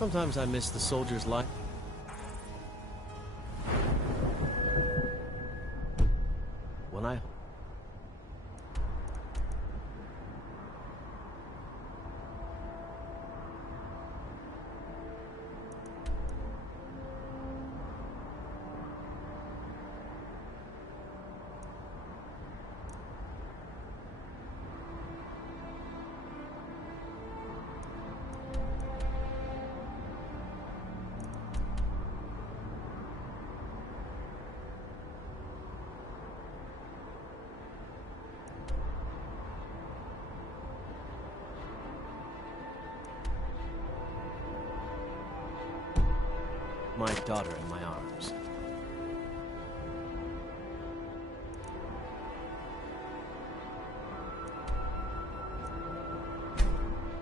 Sometimes I miss the soldier's life. When I... my daughter in my arms.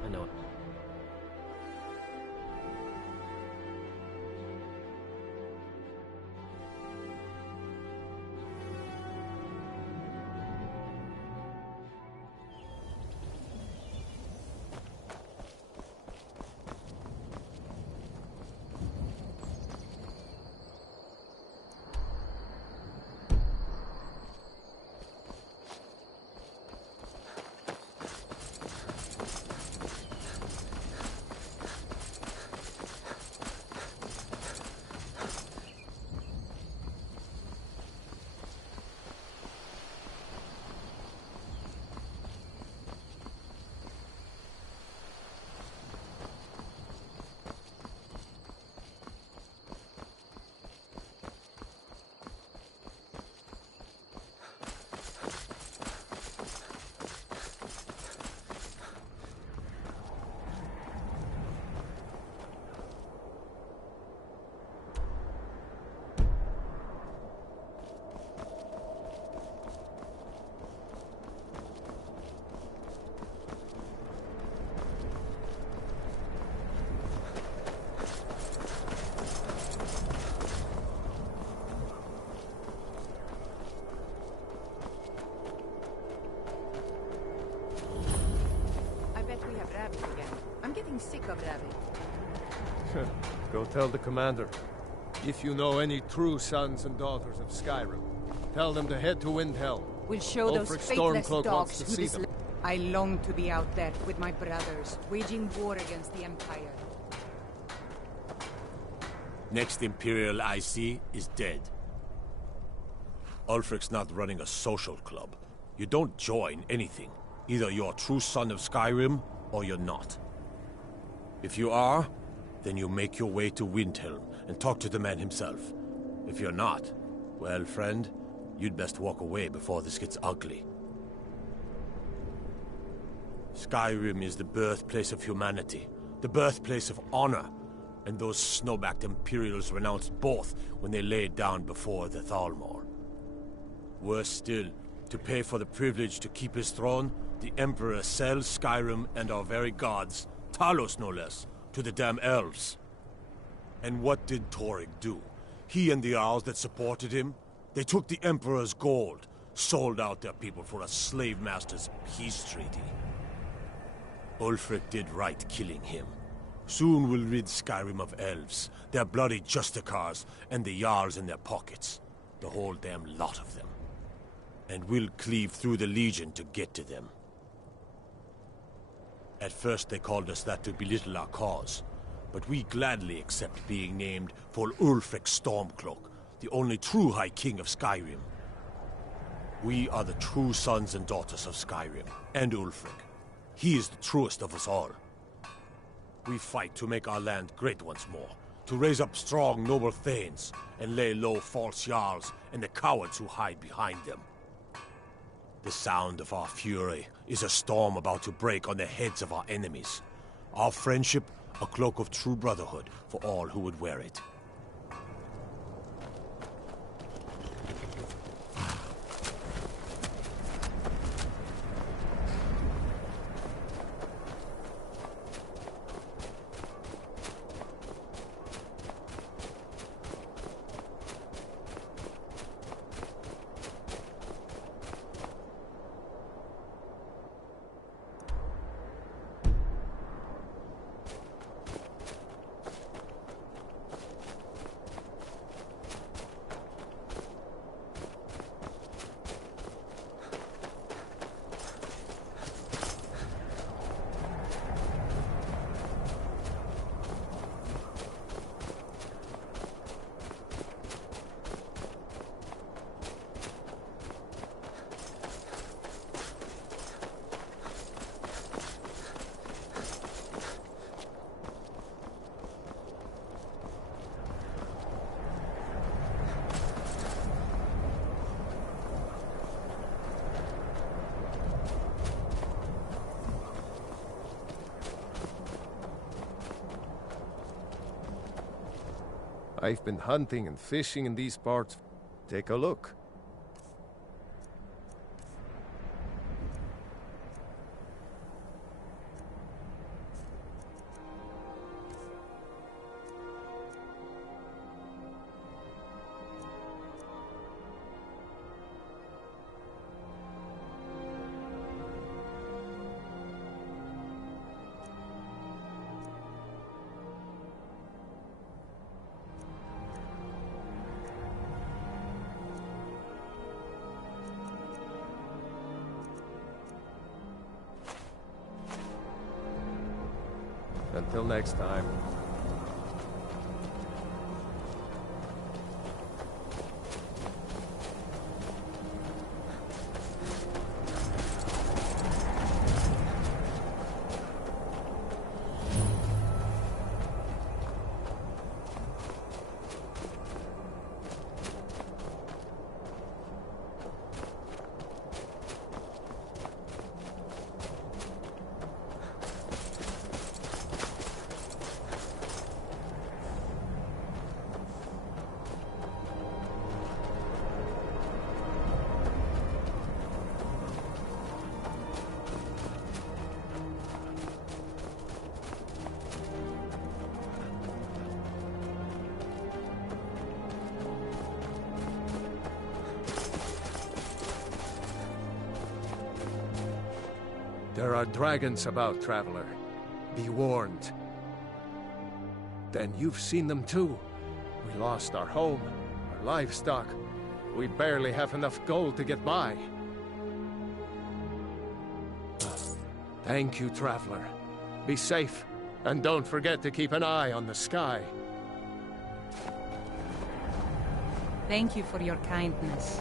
I know it. Sick of rabbit. Go tell the commander. If you know any true sons and daughters of Skyrim, tell them to head to Windhelm. We'll show those Ulfric faithless Stormcloak dogs wants to who see this them. I long to be out there with my brothers, waging war against the Empire. Next Imperial I see is dead. Ulfric's not running a social club. You don't join anything. Either you're a true son of Skyrim, or you're not. If you are, then you make your way to Windhelm and talk to the man himself. If you're not, well, friend, you'd best walk away before this gets ugly. Skyrim is the birthplace of humanity, the birthplace of honor, and those snowbacked Imperials renounced both when they laid down before the Thalmor. Worse still, to pay for the privilege to keep his throne, the Emperor sells Skyrim and our very gods, Talos no less, to the damn elves. And what did Torygg do? He and the Owls that supported him? They took the Emperor's gold, sold out their people for a slave master's peace treaty. Ulfric did right killing him. Soon we'll rid Skyrim of elves, their bloody Justicars, and the Jarls in their pockets. The whole damn lot of them. And we'll cleave through the Legion to get to them. At first they called us that to belittle our cause, but we gladly accept being named for Ulfric Stormcloak, the only true High King of Skyrim. We are the true sons and daughters of Skyrim, and Ulfric. He is the truest of us all. We fight to make our land great once more, to raise up strong, noble thanes, and lay low false Jarls and the cowards who hide behind them. The sound of our fury is a storm about to break on the heads of our enemies. Our friendship, a cloak of true brotherhood for all who would wear it. I've been hunting and fishing in these parts. Take a look. Until next time. There are dragons about, traveler. Be warned. Then you've seen them too. We lost our home, our livestock. We barely have enough gold to get by. Thank you, traveler. Be safe, and don't forget to keep an eye on the sky. Thank you for your kindness.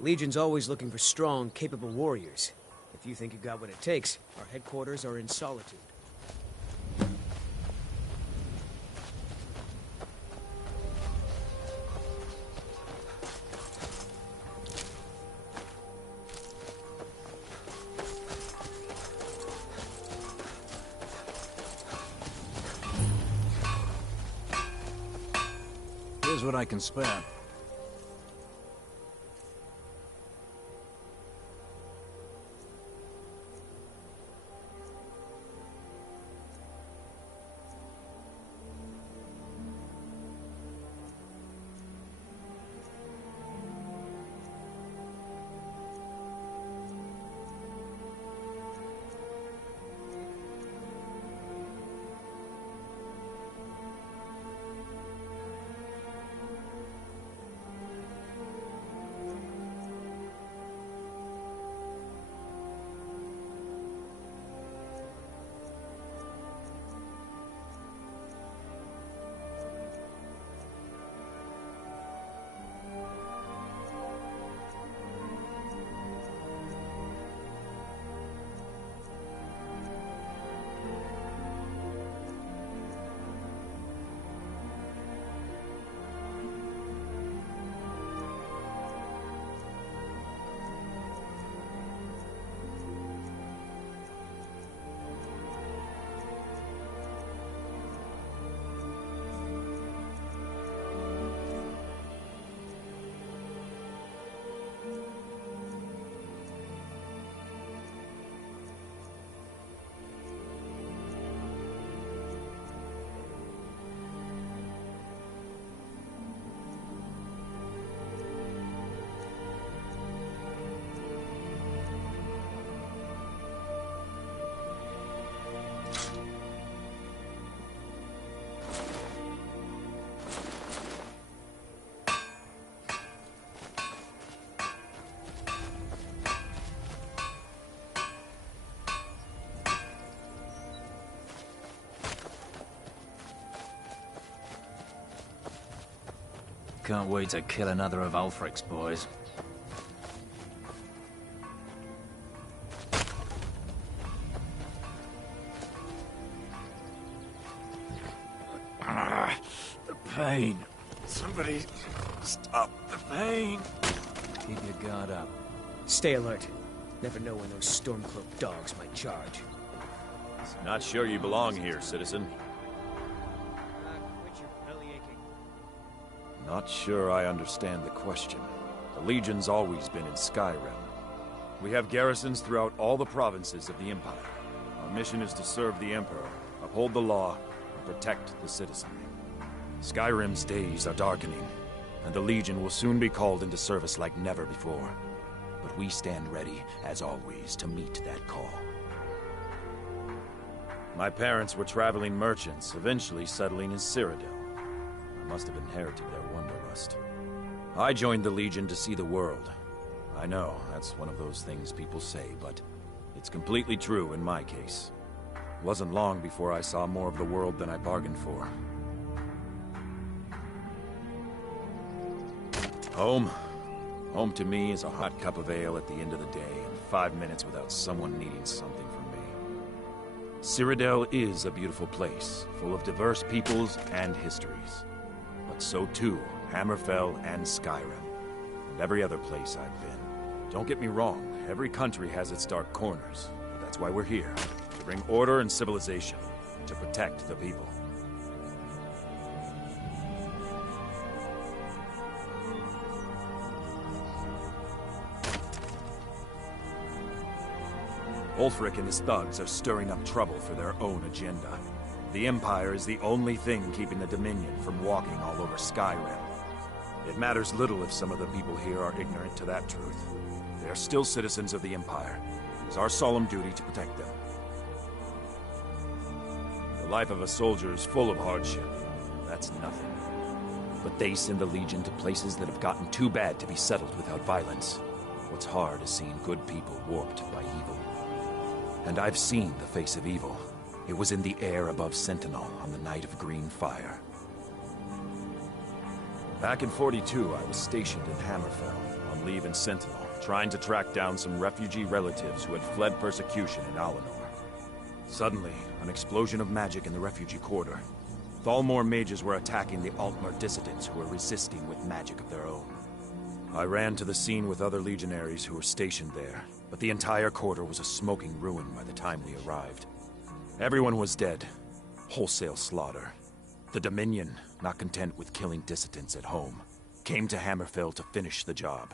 The Legion's always looking for strong, capable warriors. If you think you got what it takes, our headquarters are in Solitude. Here's what I can spare. Can't wait to kill another of Ulfric's boys. The pain. Somebody stop the pain. Keep your guard up. Stay alert. Never know when those Stormcloak dogs might charge. Not sure you belong here, citizen. Not sure I understand the question. The Legion's always been in Skyrim. We have garrisons throughout all the provinces of the Empire. Our mission is to serve the Emperor, uphold the law, and protect the citizenry. Skyrim's days are darkening, and the Legion will soon be called into service like never before. But we stand ready, as always, to meet that call. My parents were traveling merchants, eventually settling in Cyrodiil. I must have inherited their wanderlust. I joined the Legion to see the world. I know, that's one of those things people say, but it's completely true in my case. It wasn't long before I saw more of the world than I bargained for. Home? Home to me is a hot cup of ale at the end of the day, and 5 minutes without someone needing something from me. Cyrodiil is a beautiful place, full of diverse peoples and histories. But so too, Hammerfell and Skyrim, and every other place I've been. Don't get me wrong, every country has its dark corners, but that's why we're here, to bring order and civilization, to protect the people. Ulfric and his thugs are stirring up trouble for their own agenda. The Empire is the only thing keeping the Dominion from walking all over Skyrim. It matters little if some of the people here are ignorant to that truth. They are still citizens of the Empire. It is our solemn duty to protect them. The life of a soldier is full of hardship. That's nothing. But they send the Legion to places that have gotten too bad to be settled without violence. What's hard is seeing good people warped by evil. And I've seen the face of evil. It was in the air above Sentinel on the night of Green Fire. Back in 42, I was stationed in Hammerfell, on on leave in Sentinel, trying to track down some refugee relatives who had fled persecution in Alinor. Suddenly, an explosion of magic in the refugee quarter. Thalmor mages were attacking the Altmer dissidents who were resisting with magic of their own. I ran to the scene with other legionaries who were stationed there, but the entire quarter was a smoking ruin by the time we arrived. Everyone was dead. Wholesale slaughter. The Dominion, not content with killing dissidents at home, came to Hammerfell to finish the job.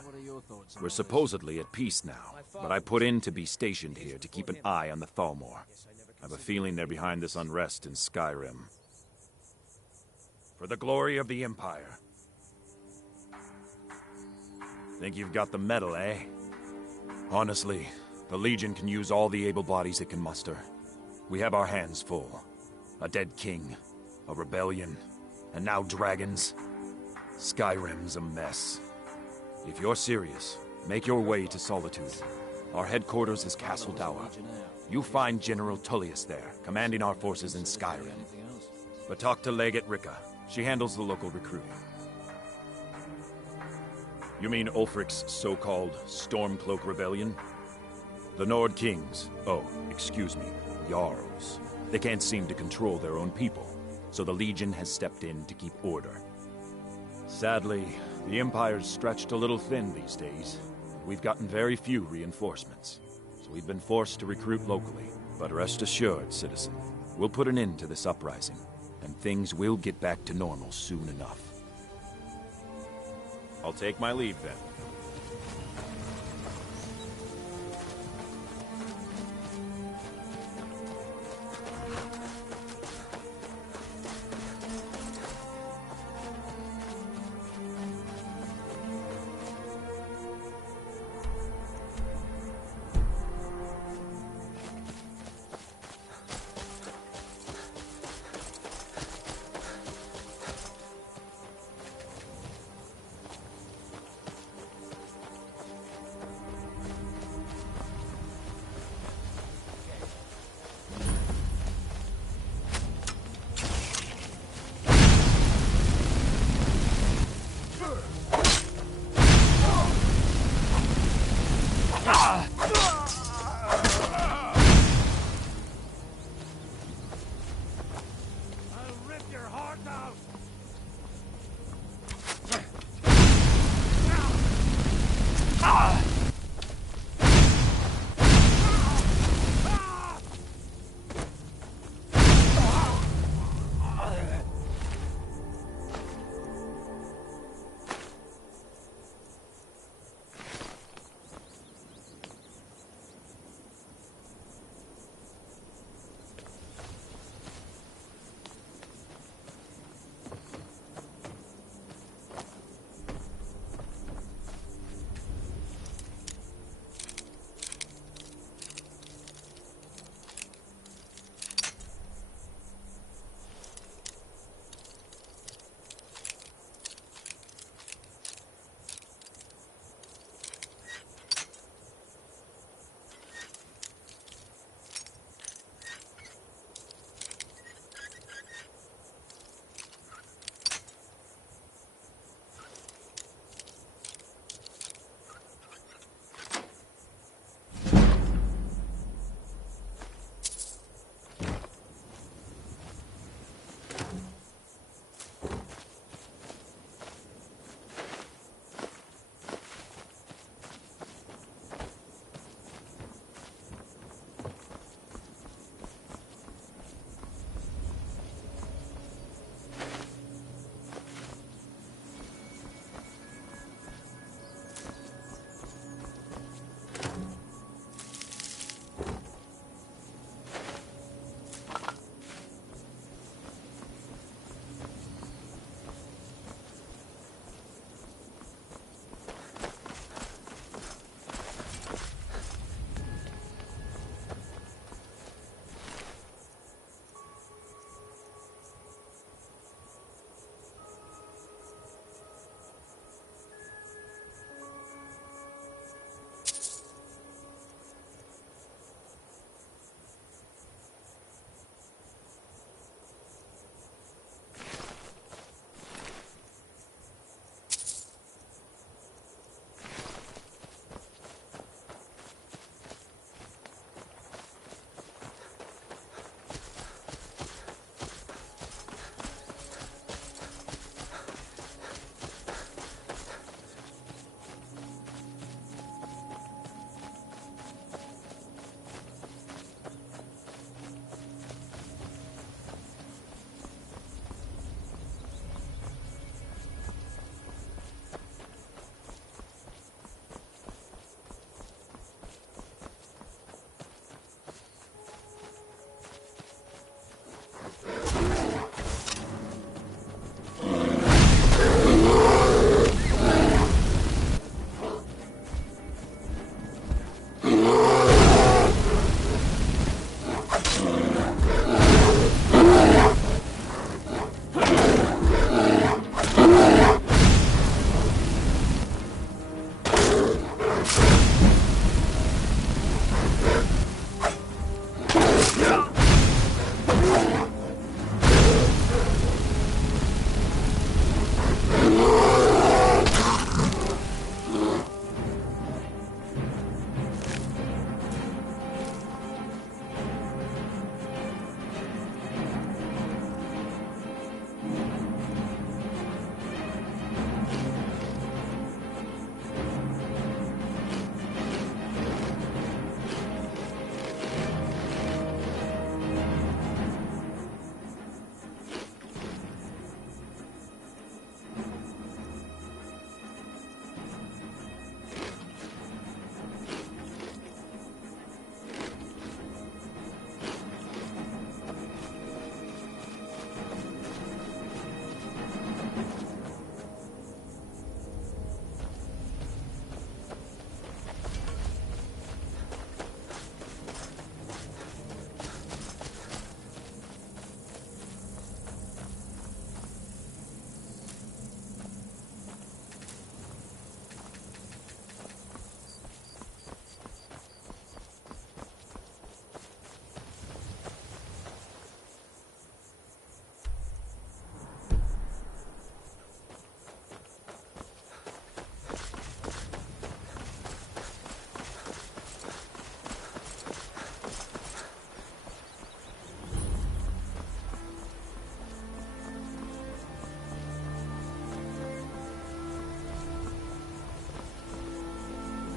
We're supposedly at peace now, but I put in to be stationed here to keep an eye on the Thalmor. I have a feeling they're behind this unrest in Skyrim. For the glory of the Empire. Think you've got the medal, eh? Honestly, the Legion can use all the able bodies it can muster. We have our hands full. A dead king, a rebellion, and now dragons. Skyrim's a mess. If you're serious, make your way to Solitude. Our headquarters is Castle Dower. You'll find General Tullius there, commanding our forces in Skyrim. But talk to Legate Ricka. She handles the local recruiting. You mean Ulfric's so-called Stormcloak Rebellion? The Nord Kings, excuse me, Jarls. They can't seem to control their own people, so the Legion has stepped in to keep order. Sadly, the Empire's stretched a little thin these days. We've gotten very few reinforcements, so we've been forced to recruit locally. But rest assured, citizen, we'll put an end to this uprising, and things will get back to normal soon enough. I'll take my leave then.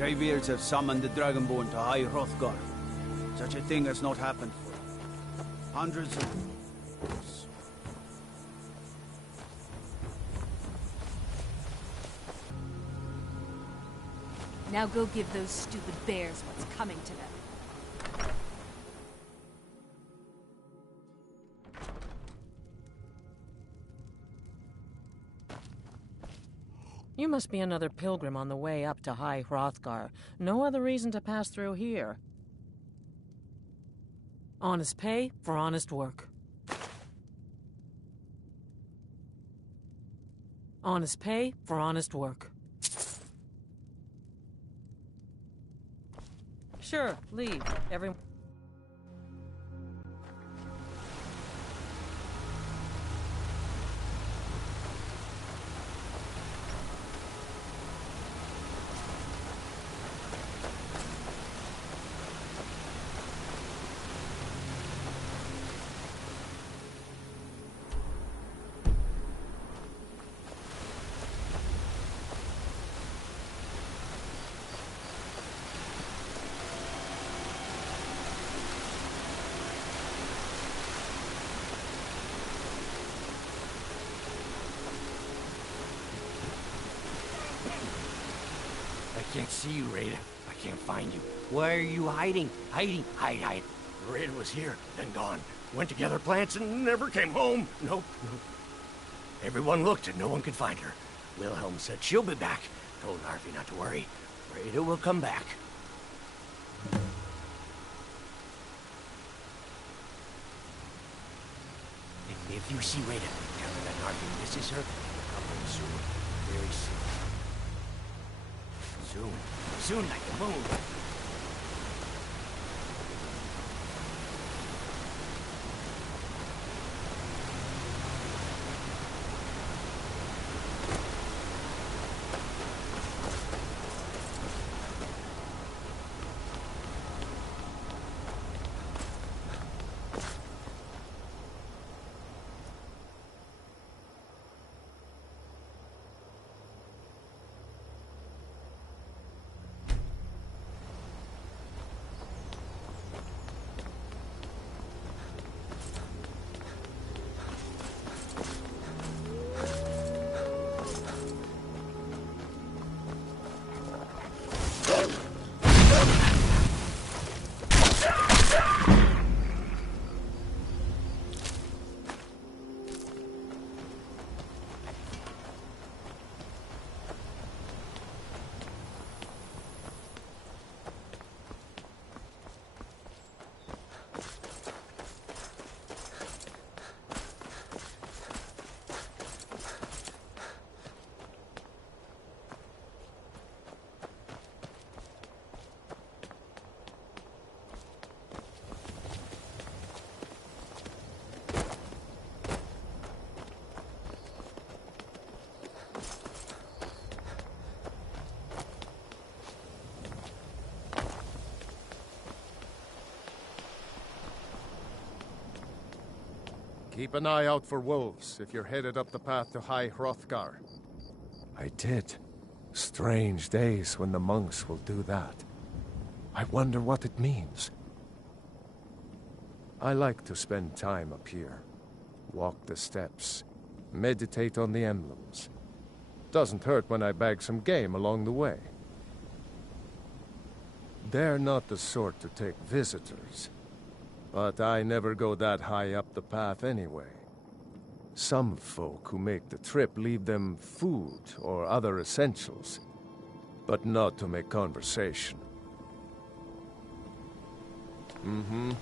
Greybeards have summoned the Dragonborn to High Hrothgar. Such a thing has not happened for hundreds of... Now go give those stupid bears what's coming to them. You must be another pilgrim on the way up to High Hrothgar. No other reason to pass through here. Honest pay for honest work. Honest pay for honest work. Sure, leave. Everyone... I can't see you, Raida. I can't find you. Why are you hiding? Hide. Raida was here, then gone. Went to gather plants and never came home. Nope. Everyone looked and no one could find her. Wilhelm said she'll be back. Told Harvey not to worry. Raida will come back. If you see Raida, tell her that Harvey misses her. Come home soon. Very soon. Soon like the moon. Keep an eye out for wolves if you're headed up the path to High Hrothgar. I did. Strange days when the monks will do that. I wonder what it means. I like to spend time up here. Walk the steps. Meditate on the emblems. Doesn't hurt when I bag some game along the way. They're not the sort to take visitors. But I never go that high up the path anyway. Some folk who make the trip leave them food or other essentials, but not to make conversation. Mm-hmm.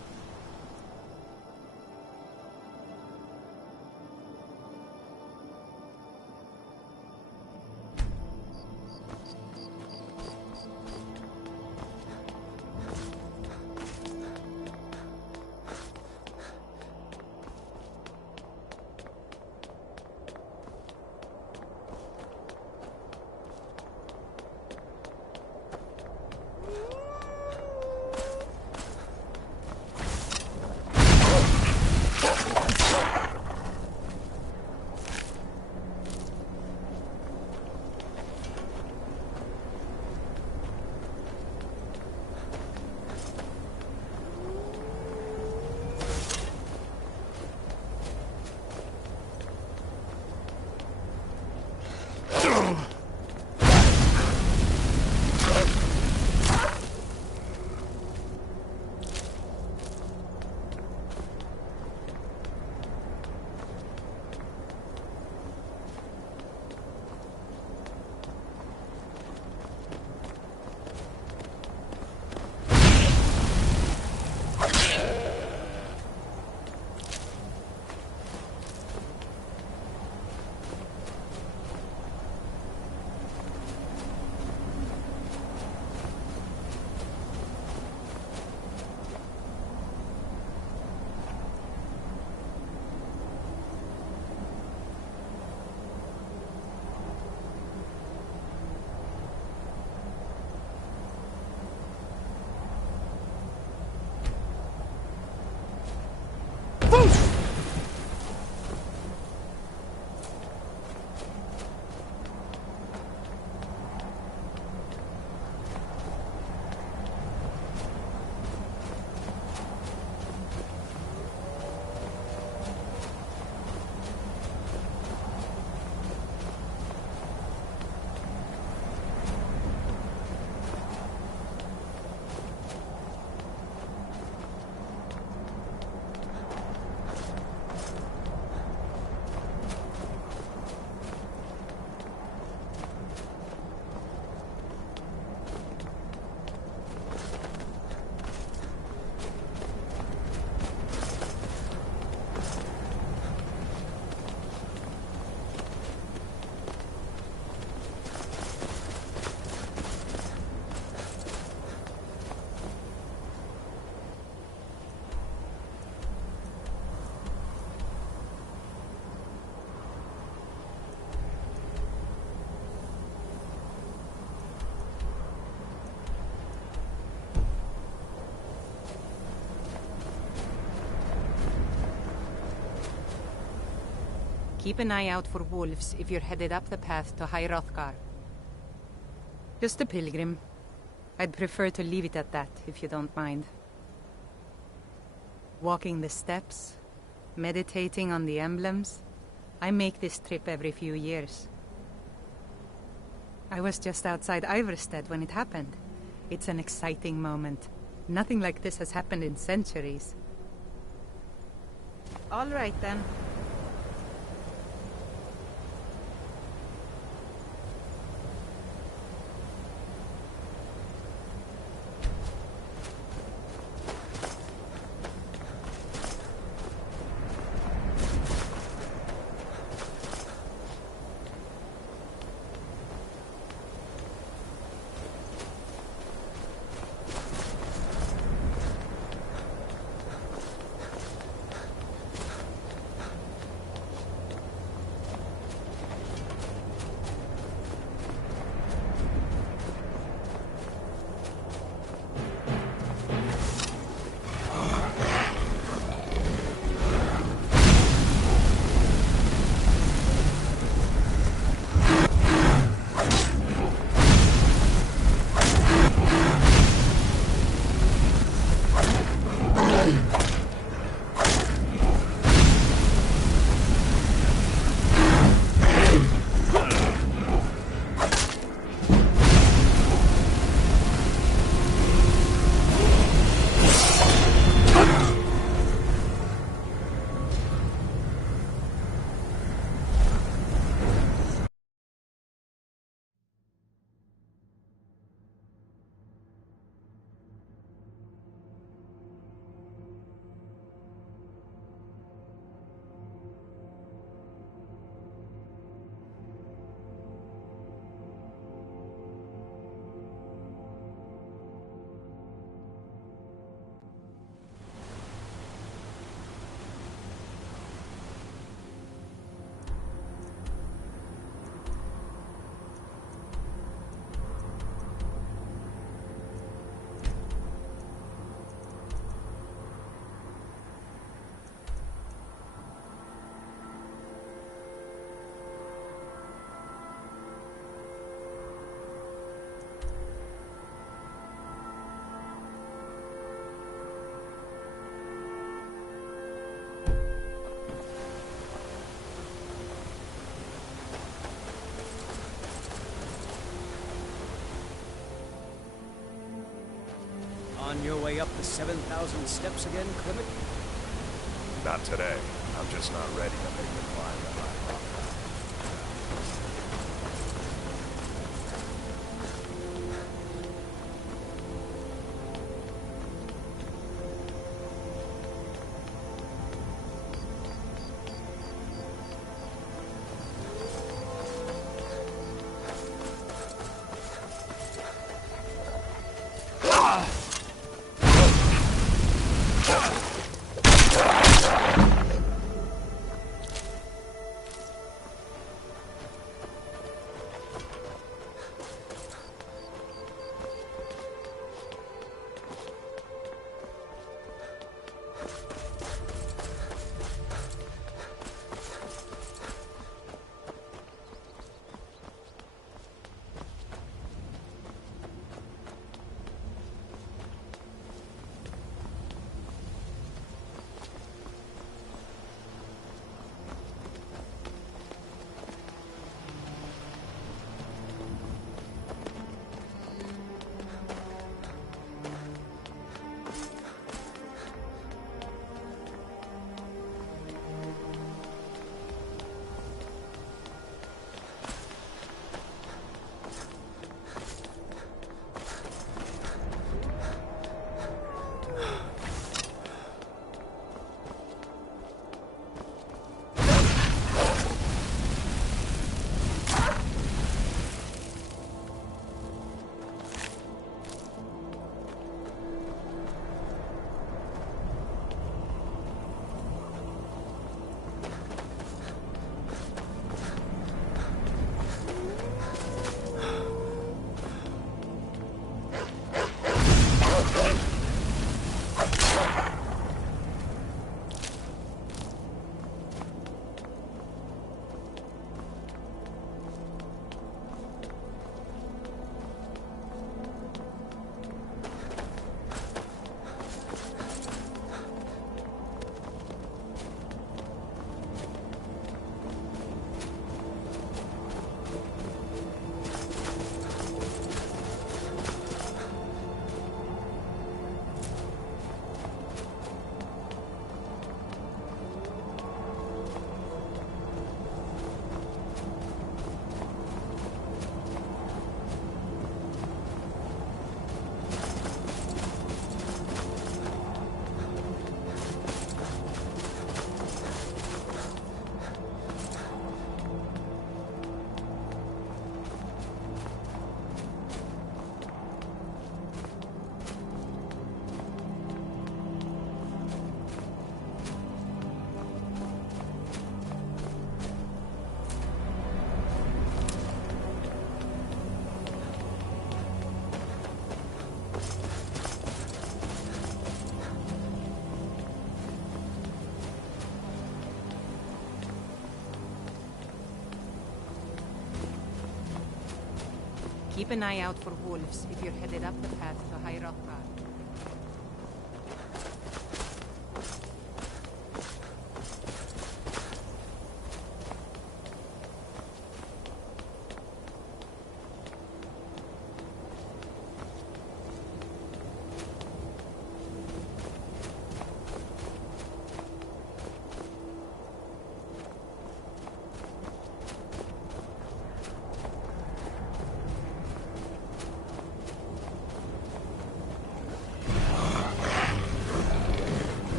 Keep an eye out for wolves if you're headed up the path to High Hrothgar. Just a pilgrim. I'd prefer to leave it at that, if you don't mind. Walking the steps, meditating on the emblems. I make this trip every few years. I was just outside Iverstead when it happened. It's an exciting moment. Nothing like this has happened in centuries. All right, then. your way up the 7,000 steps again, Clement? Not today. I'm just not ready to make the climb to High Rock. Keep an eye out for wolves if you're headed up the path to High Rothgar.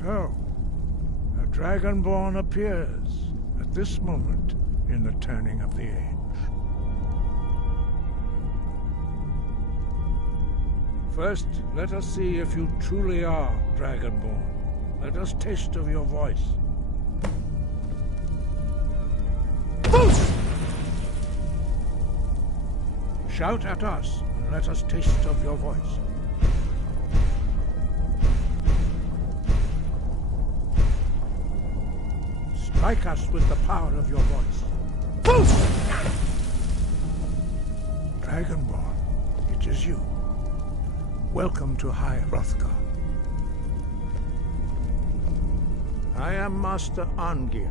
So, a Dragonborn appears at this moment in the turning of the age. First, let us see if you truly are Dragonborn. Let us taste of your voice. Boost! Shout at us, and let us taste of your voice. Strike us with the power of your voice. Boost! Dragonborn, it is you. Welcome to High Hrothgar. I am Master Arngeir.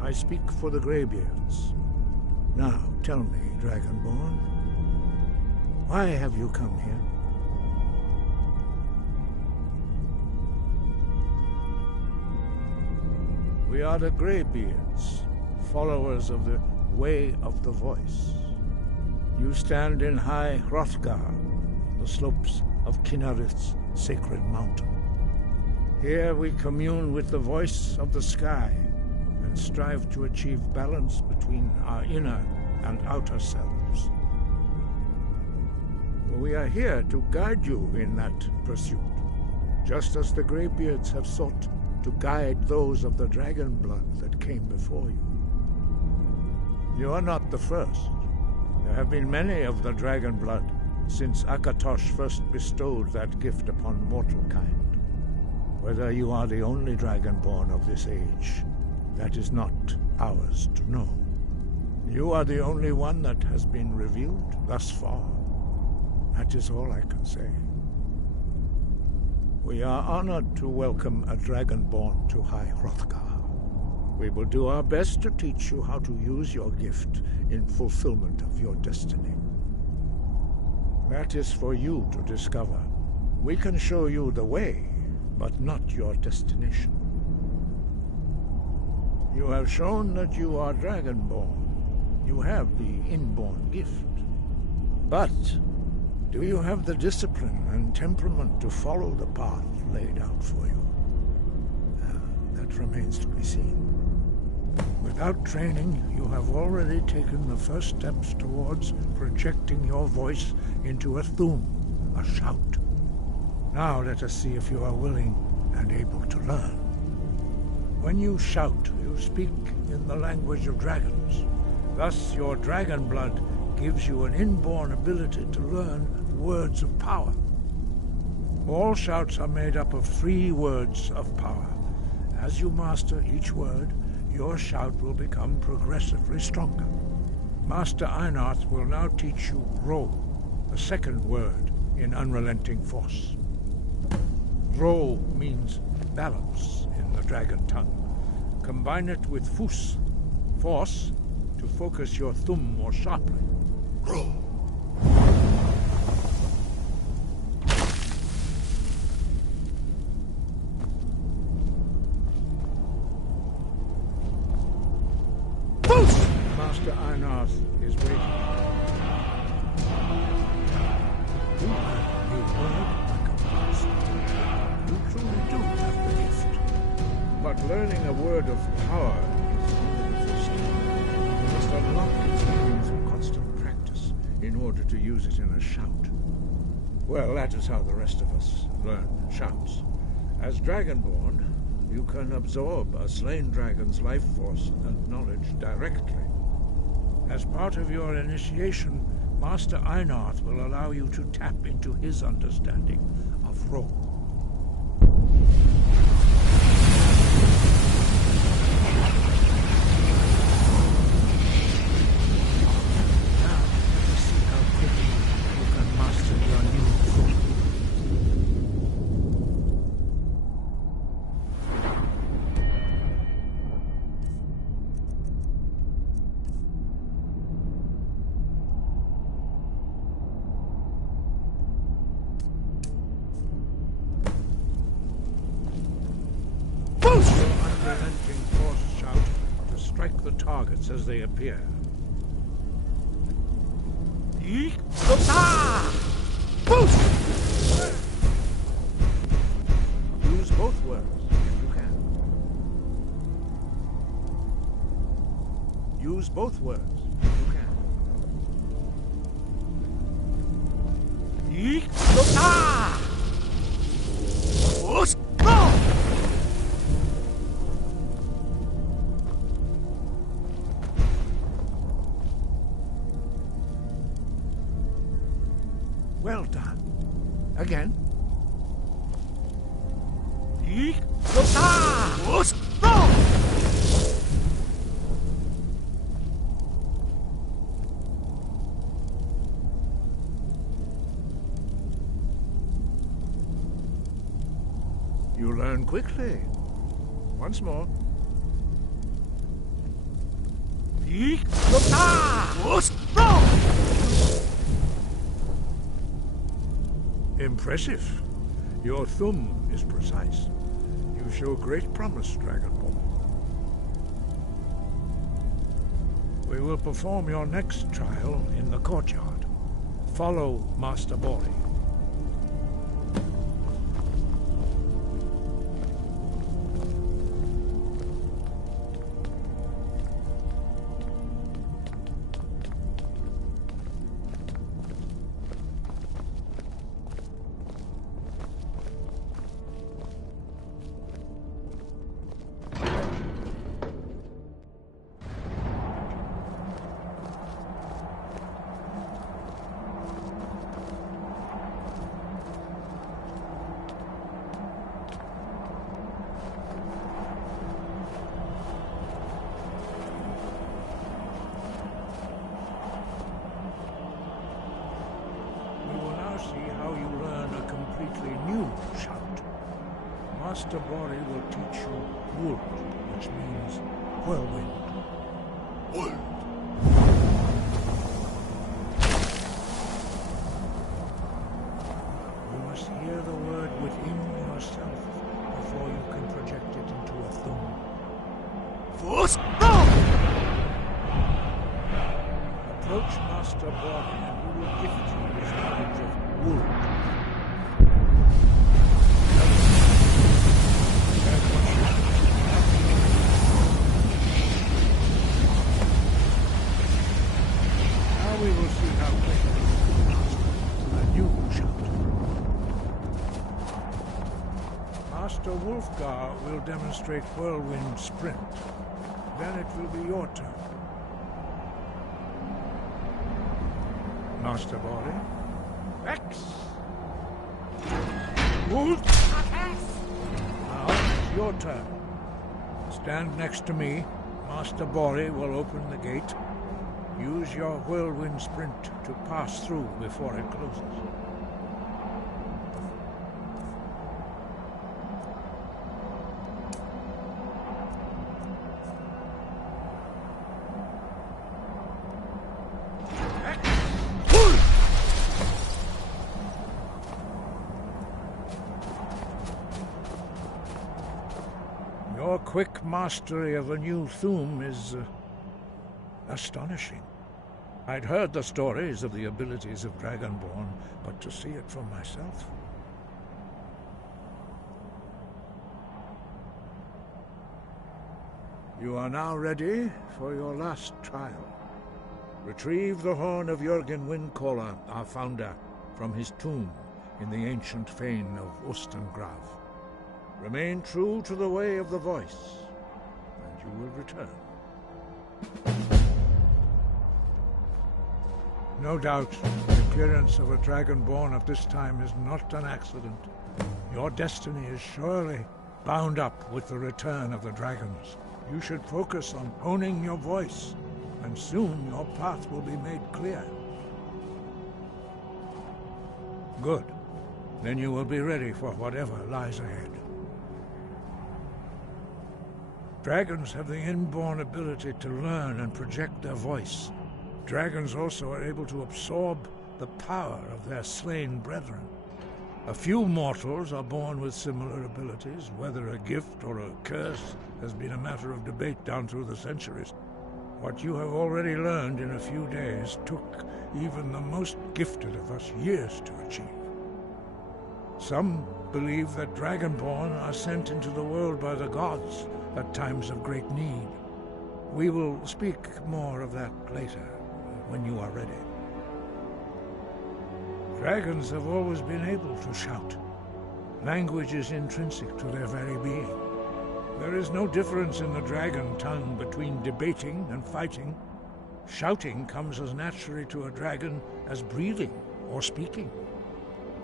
I speak for the Greybeards. Now, tell me, Dragonborn, why have you come here? We are the Greybeards, followers of the Way of the Voice. You stand in High Hrothgar, the slopes of Kinnarith's sacred mountain. Here we commune with the voice of the sky and strive to achieve balance between our inner and outer selves. We are here to guide you in that pursuit, just as the Greybeards have sought to guide those of the dragon blood that came before you. You are not the first. There have been many of the dragon blood since Akatosh first bestowed that gift upon mortal kind. Whether you are the only dragonborn of this age, that is not ours to know. You are the only one that has been revealed thus far. That is all I can say. We are honored to welcome a dragonborn to High Hrothgar. We will do our best to teach you how to use your gift in fulfillment of your destiny. That is for you to discover. We can show you the way, but not your destination. You have shown that you are dragonborn. You have the inborn gift. But do you have the discipline and temperament to follow the path laid out for you? That remains to be seen. Without training, you have already taken the first steps towards projecting your voice into a thum, a shout. Now let us see if you are willing and able to learn. When you shout, you speak in the language of dragons. Thus, your dragon blood gives you an inborn ability to learn words of power. All shouts are made up of 3 words of power. As you master each word, your shout will become progressively stronger. Master Einarth will now teach you Ro, the second word in Unrelenting Force. Ro means balance in the dragon tongue. Combine it with Fus, force, to focus your thumb more sharply. Ro. Master Einarth is waiting. You have a new word like a master. You truly do have the gift. But learning a word of power is only the first step. You must unlock its meaning through constant practice in order to use it in a shout. Well, that is how the rest of us learn shouts. As Dragonborn, you can absorb a slain dragon's life force and knowledge directly. As part of your initiation, Master Einarth will allow you to tap into his understanding of Ro. Now, let us see how quickly you can master your new form. Unrelenting force shout to strike the targets as they appear. Boost! Use both words if you can. Use both words if you can. Well done. Again. You learn quickly. Once more. Impressive. Your thumb is precise. You show great promise, Dragonborn. We will perform your next trial in the courtyard. Follow Master Bori. Master Bori will teach you Wold, which means whirlwind. Wold. You must hear the word within yourself before you can project it into a thumb. Force! Approach Master Bori and he will gift you his knowledge of Wold. We will see how quickly you can master a new shout. Master Wolfgar will demonstrate Whirlwind Sprint. Then it will be your turn. Master Bori. X! Wolf! Now it's your turn. Stand next to me. Master Bori will open the gate. Use your whirlwind sprint to pass through before it closes. Your quick mastery of a new thum is astonishing. I'd heard the stories of the abilities of Dragonborn, but to see it for myself... You are now ready for your last trial. Retrieve the horn of Jürgen Windcaller, our founder, from his tomb in the ancient fane of Ostengrav. Remain true to the way of the voice, and you will return. No doubt, the appearance of a Dragonborn at this time is not an accident. Your destiny is surely bound up with the return of the dragons. You should focus on honing your voice, and soon your path will be made clear. Good. Then you will be ready for whatever lies ahead. Dragons have the inborn ability to learn and project their voice. Dragons also are able to absorb the power of their slain brethren. A few mortals are born with similar abilities. Whether a gift or a curse has been a matter of debate down through the centuries. What you have already learned in a few days took even the most gifted of us years to achieve. Some believe that Dragonborn are sent into the world by the gods at times of great need. We will speak more of that later, when you are ready. Dragons have always been able to shout. Language is intrinsic to their very being. There is no difference in the dragon tongue between debating and fighting. Shouting comes as naturally to a dragon as breathing or speaking.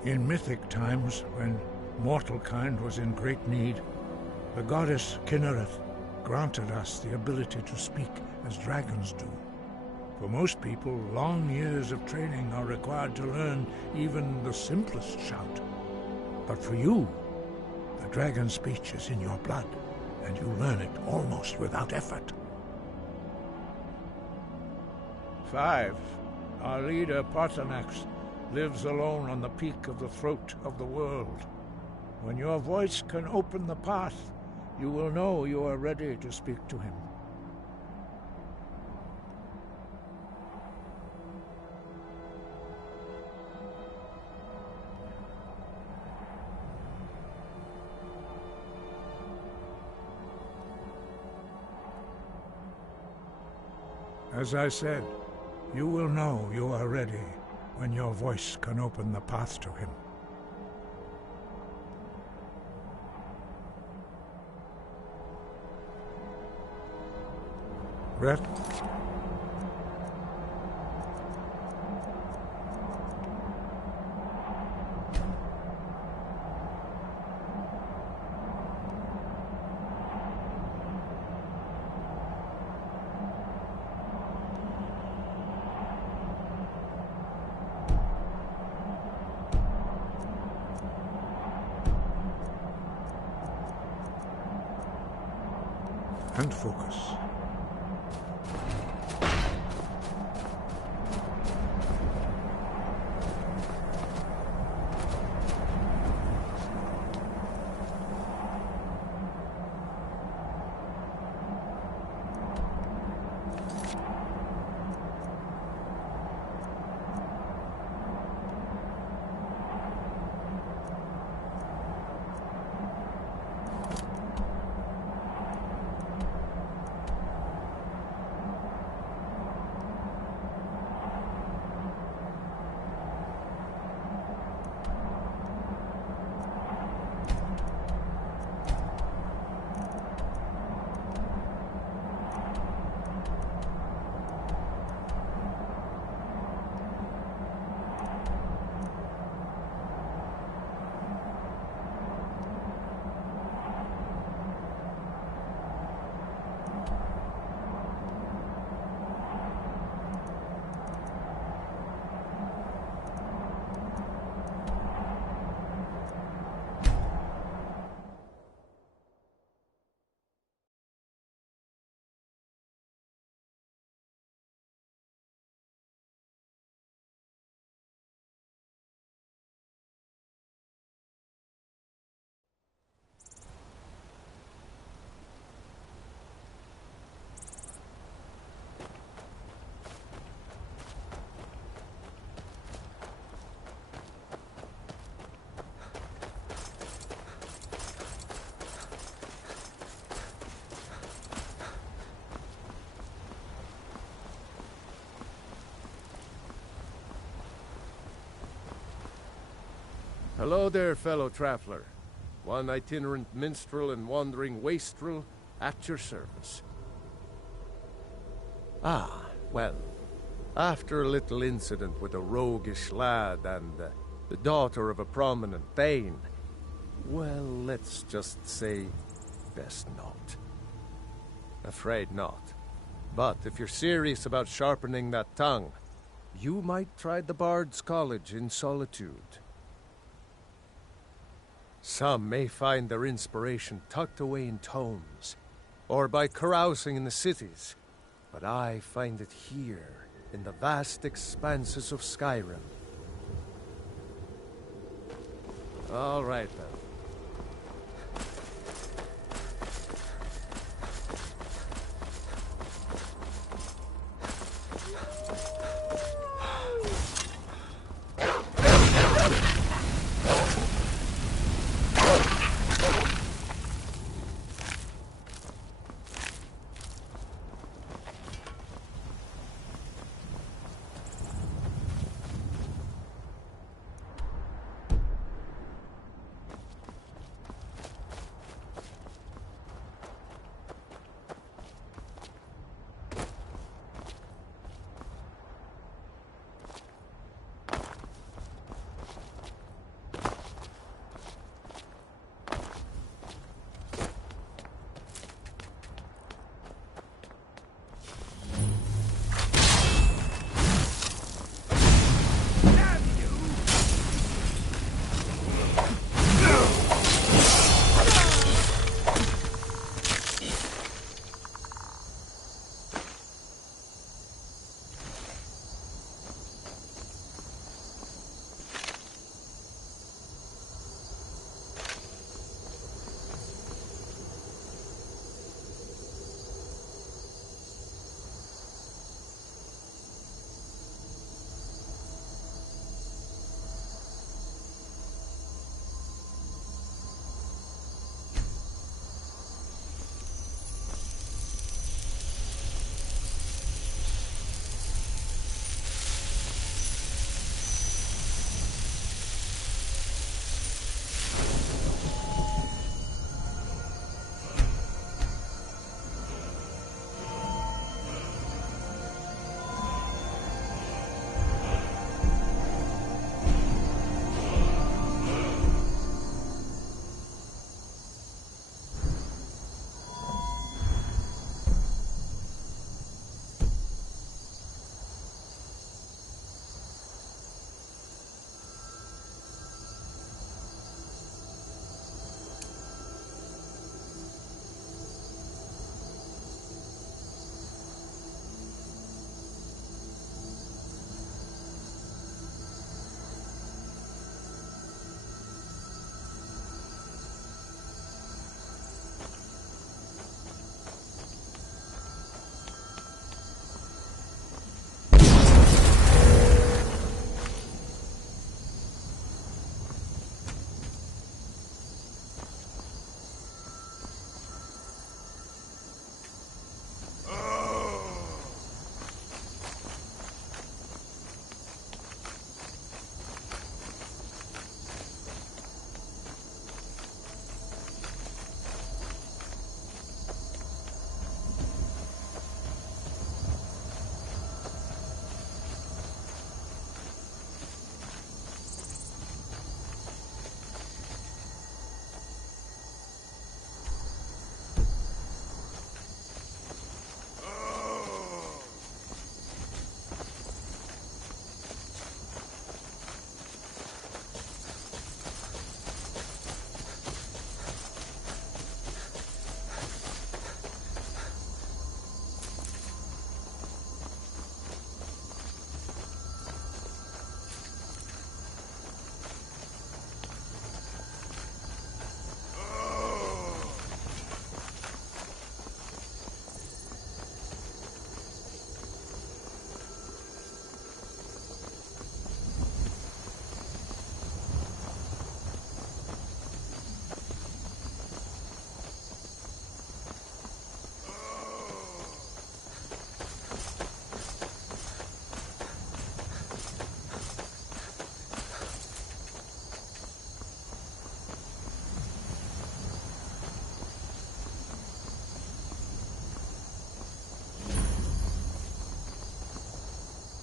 In mythic times, when mortal kind was in great need, the goddess Kinnereth granted us the ability to speak as dragons do. For most people, long years of training are required to learn even the simplest shout. But for you, the dragon speech is in your blood, and you learn it almost without effort. 5. Our leader, Parthenax, lives alone on the peak of the throat of the world. When your voice can open the path, you will know you are ready to speak to him. As I said, you will know you are ready when your voice can open the path to him. Brett? And focus. Hello there, fellow traveler. One itinerant minstrel and wandering wastrel at your service. Ah, well, after a little incident with a roguish lad and the daughter of a prominent thane, well, let's just say, best not. Afraid not. But if you're serious about sharpening that tongue, you might try the Bard's College in Solitude. Some may find their inspiration tucked away in tomes, or by carousing in the cities, but I find it here, in the vast expanses of Skyrim. All right, then.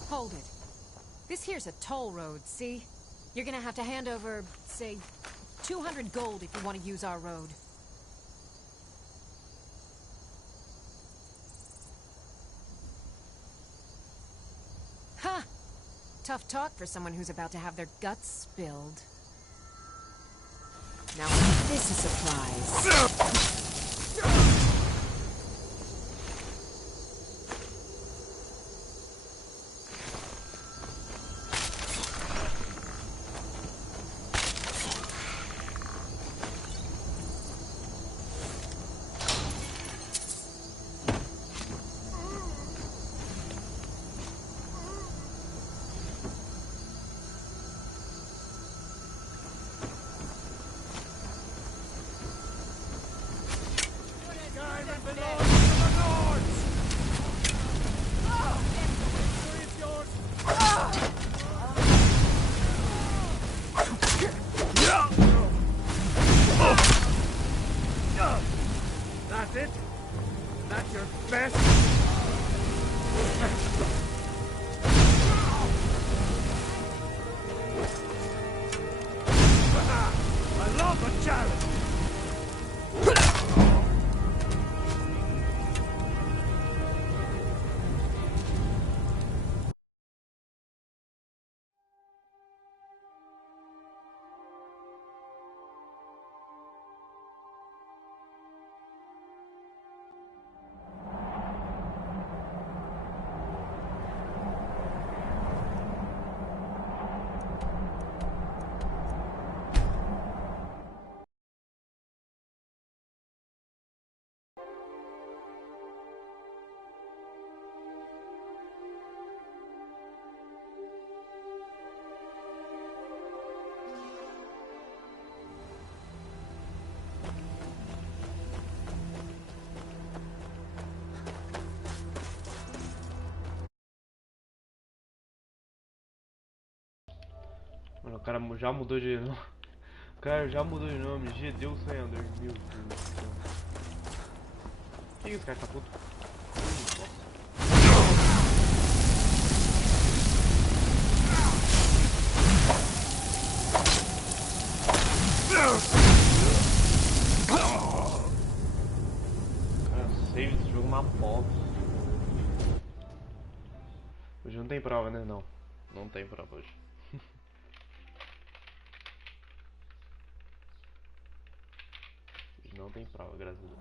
Hold it. This here's a toll road, see? You're gonna have to hand over, say, 200 gold if you want to use our road. Ha! Tough talk for someone who's about to have their guts spilled. Now, this is a surprise. That's it? That's your best? I love a challenge! Mano, o cara já mudou de nome. O cara já mudou de nome. Gedeu Sonhador. Meu Deus do céu. Que esse cara tá puto? Cara, save desse jogo uma bosta. Hoje não tem prova, né? Não. Não tem prova hoje. Não tem prova, graças a Deus.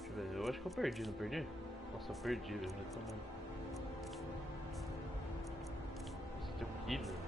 Deixa eu ver, eu acho que eu perdi, não perdi? Nossa, eu perdi, velho. Já tô mal. Isso é horrível.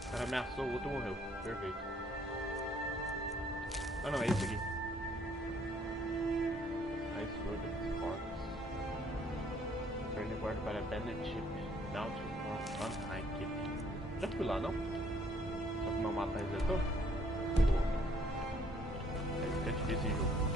O cara ameaçou, o outro morreu. Perfeito. Ah não, é esse aqui. Ice Sword of Sparks. Turn the board para Bandit Chip. Down to on high keep. Já fui lá, não? Só que meu mapa resetou? Boa. Aí fica difícil o jogo.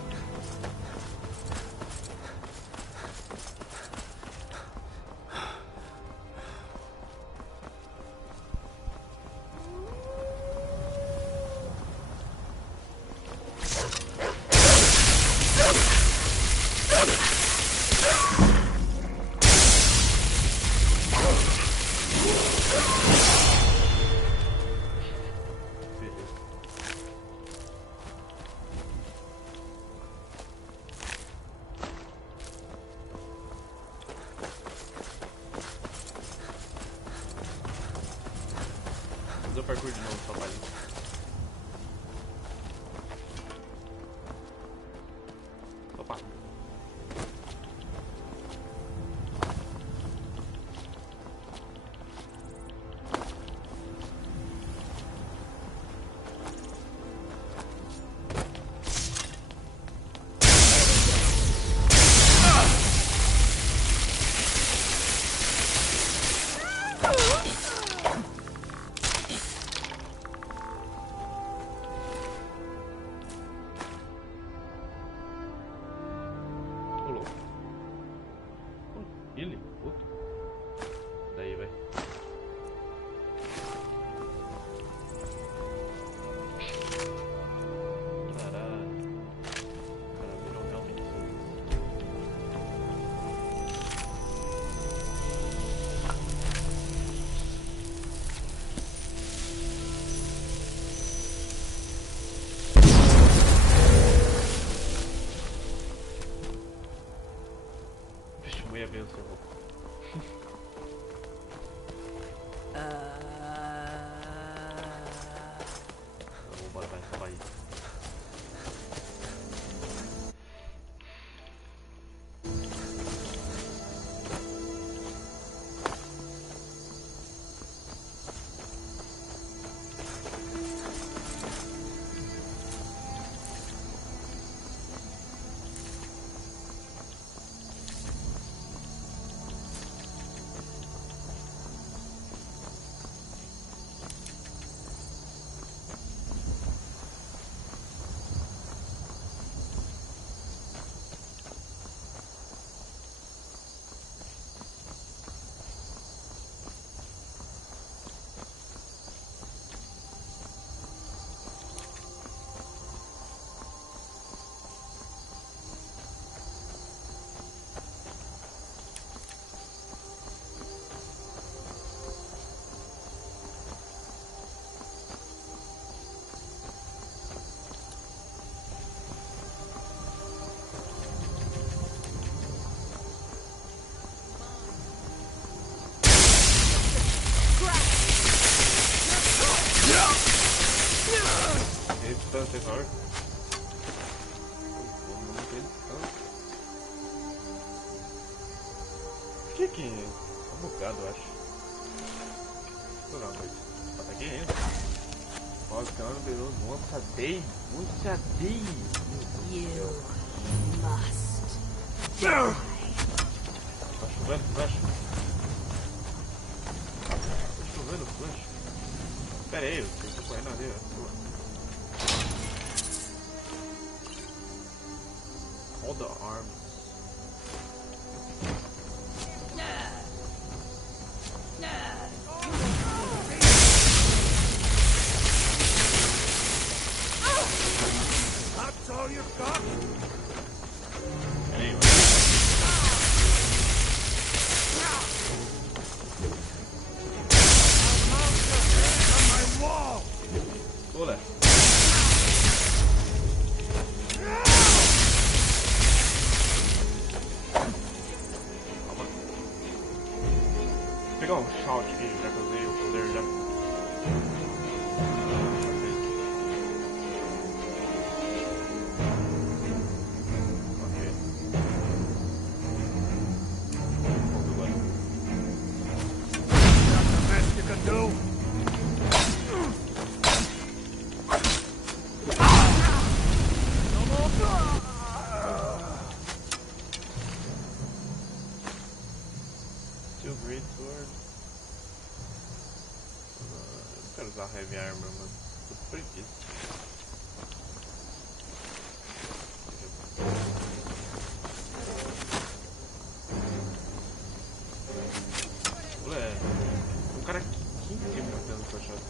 Ele? Outro? Daí, vai. Caralho. O cara virou realmente Vixe, mulher veio o seu roubo. Bora, vai, só vai. Distância enorme. Não tem distância. Por que tá bugado, eu acho. Não, mas tá aqui ainda. Basicamente, beleza. Once a day. Once a day. You must die. Tá chovendo, flash. Tá chovendo, flash. Pera aí, eu tô correndo ali, ó. All the arms. That's all you've got? Anyway. Olha. Vou pegar um shout aqui, já que eu usei o poder já. Heavy armor, mano. Tô preguiça. Olha, um cara aqui em cima matando o cachorro.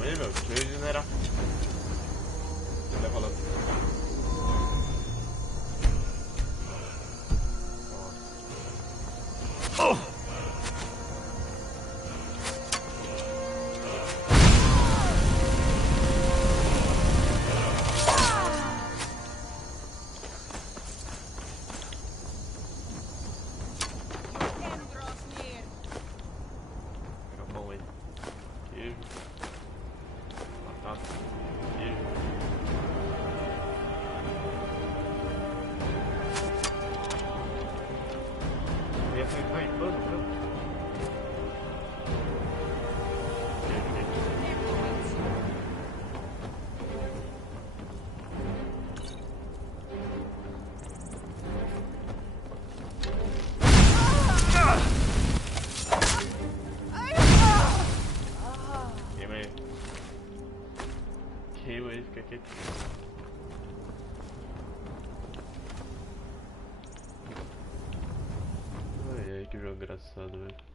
Olha, meu, deixa eu regenerar. Tá rolando. aí, fica quieto. Ai, que jogo engraçado, velho.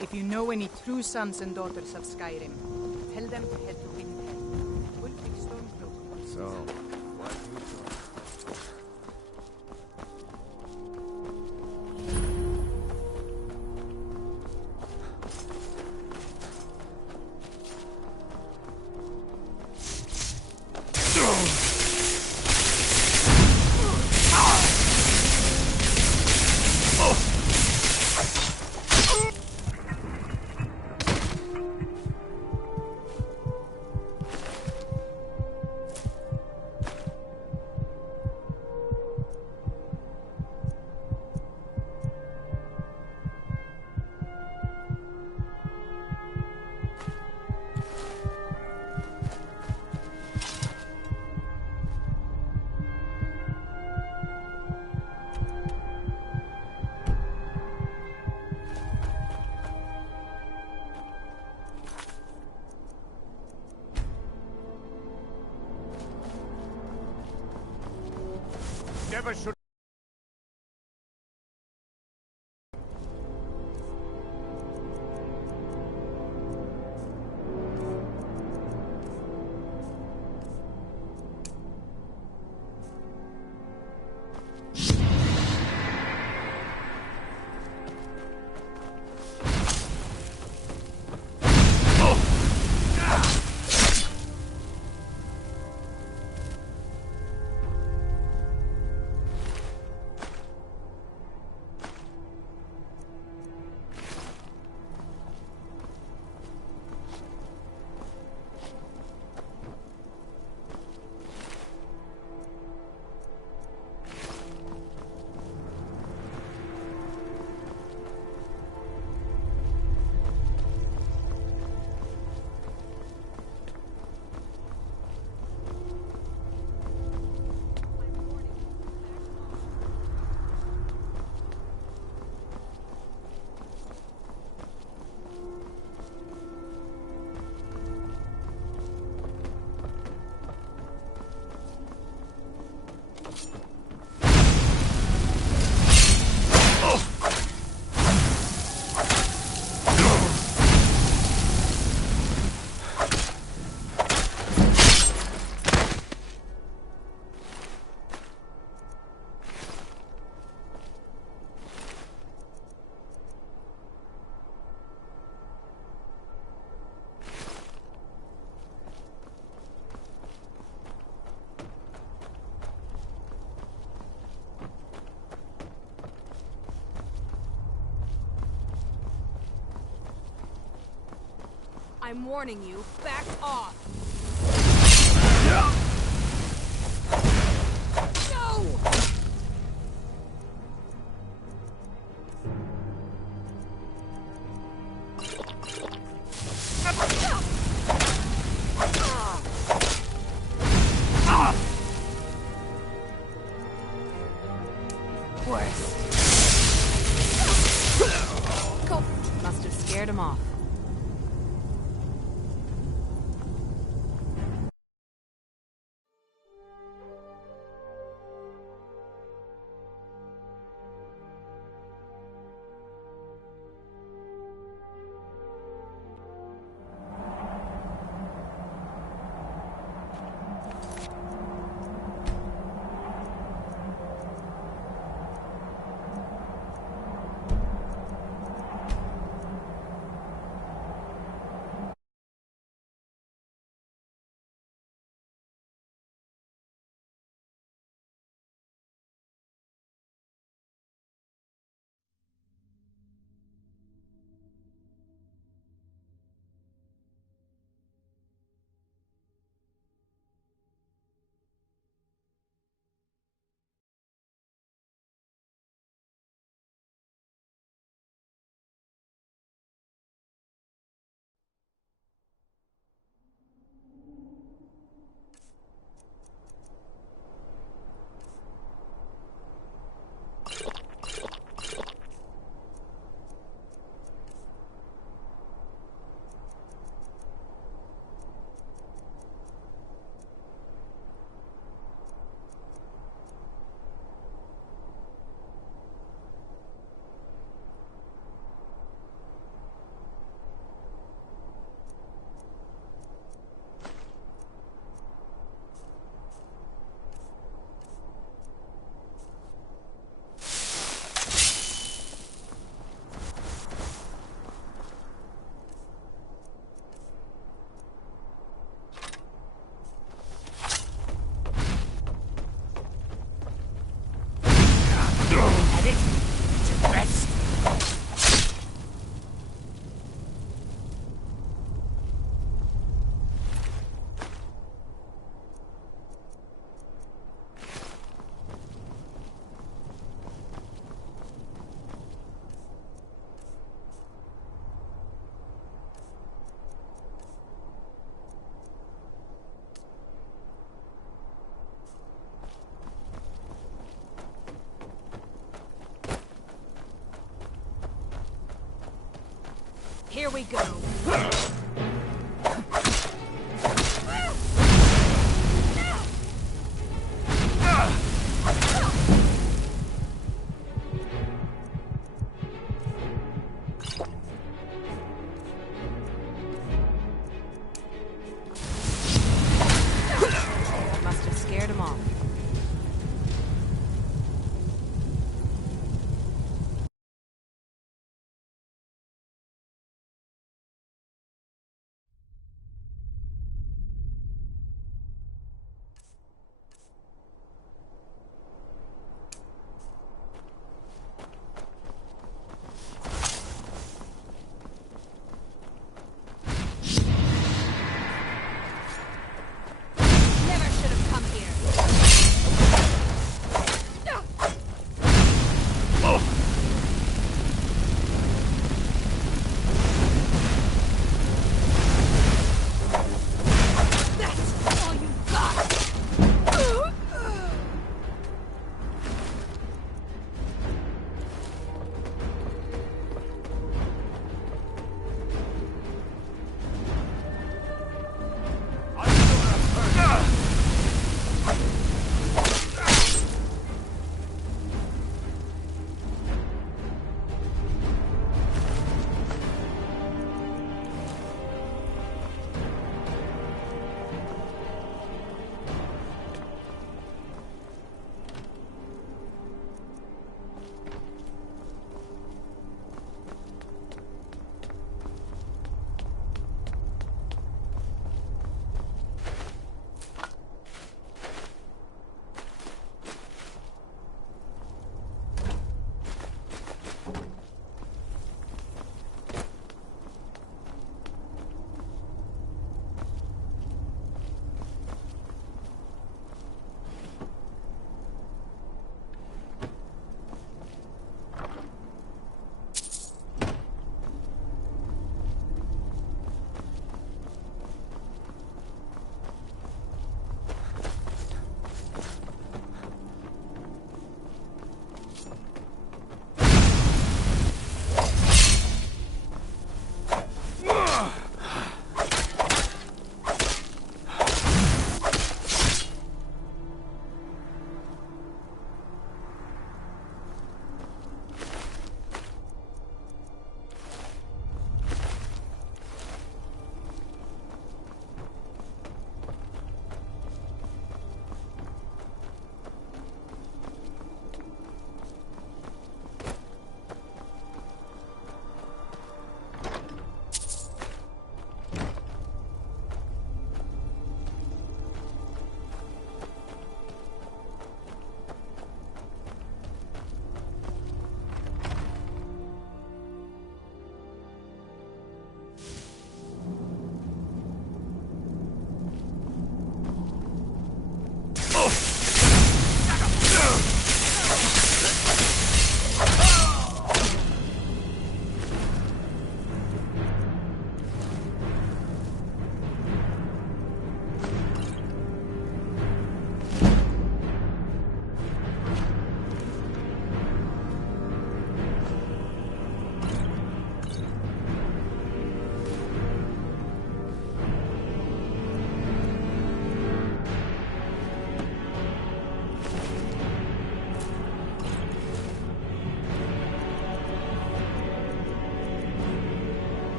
If you know any true sons and daughters of Skyrim, tell them to head to Windhelm. Ulfric Stormcloak. So, what never should. I'm warning you, back off! No! Worse. Must have scared him off. Here we go.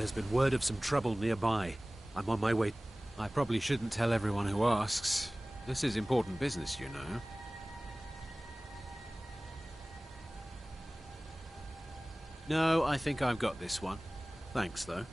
there's been word of some trouble nearby. I'm on my way. I probably shouldn't tell everyone who asks. This is important business, you know. No, I think I've got this one. Thanks, though.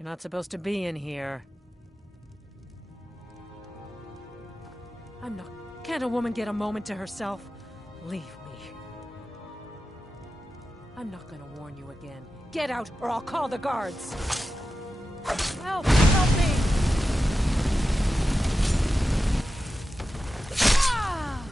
You're not supposed to be in here. I'm not... Can't a woman get a moment to herself? Leave me. I'm not gonna warn you again. Get out, or I'll call the guards! Help! Help me! Ah!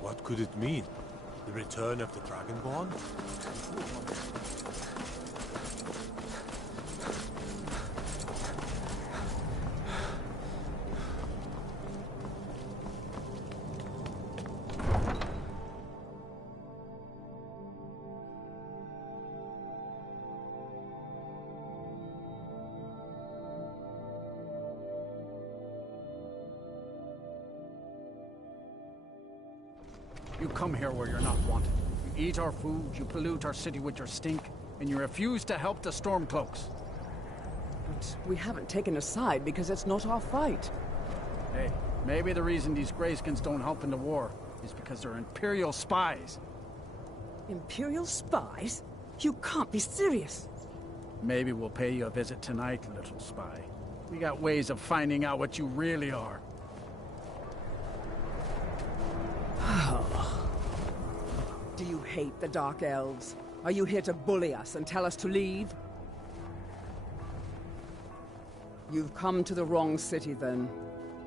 What could it mean? The return of the Dragonborn? You come here where you're not wanted. eat our food, you pollute our city with your stink, and you refuse to help the Stormcloaks. But we haven't taken a side because it's not our fight. Hey, maybe the reason these Greyskins don't help in the war is because they're Imperial spies. Imperial spies? You can't be serious. Maybe we'll pay you a visit tonight, little spy. We got ways of finding out what you really are. Do you hate the Dark Elves? Are you here to bully us and tell us to leave? You've come to the wrong city, then.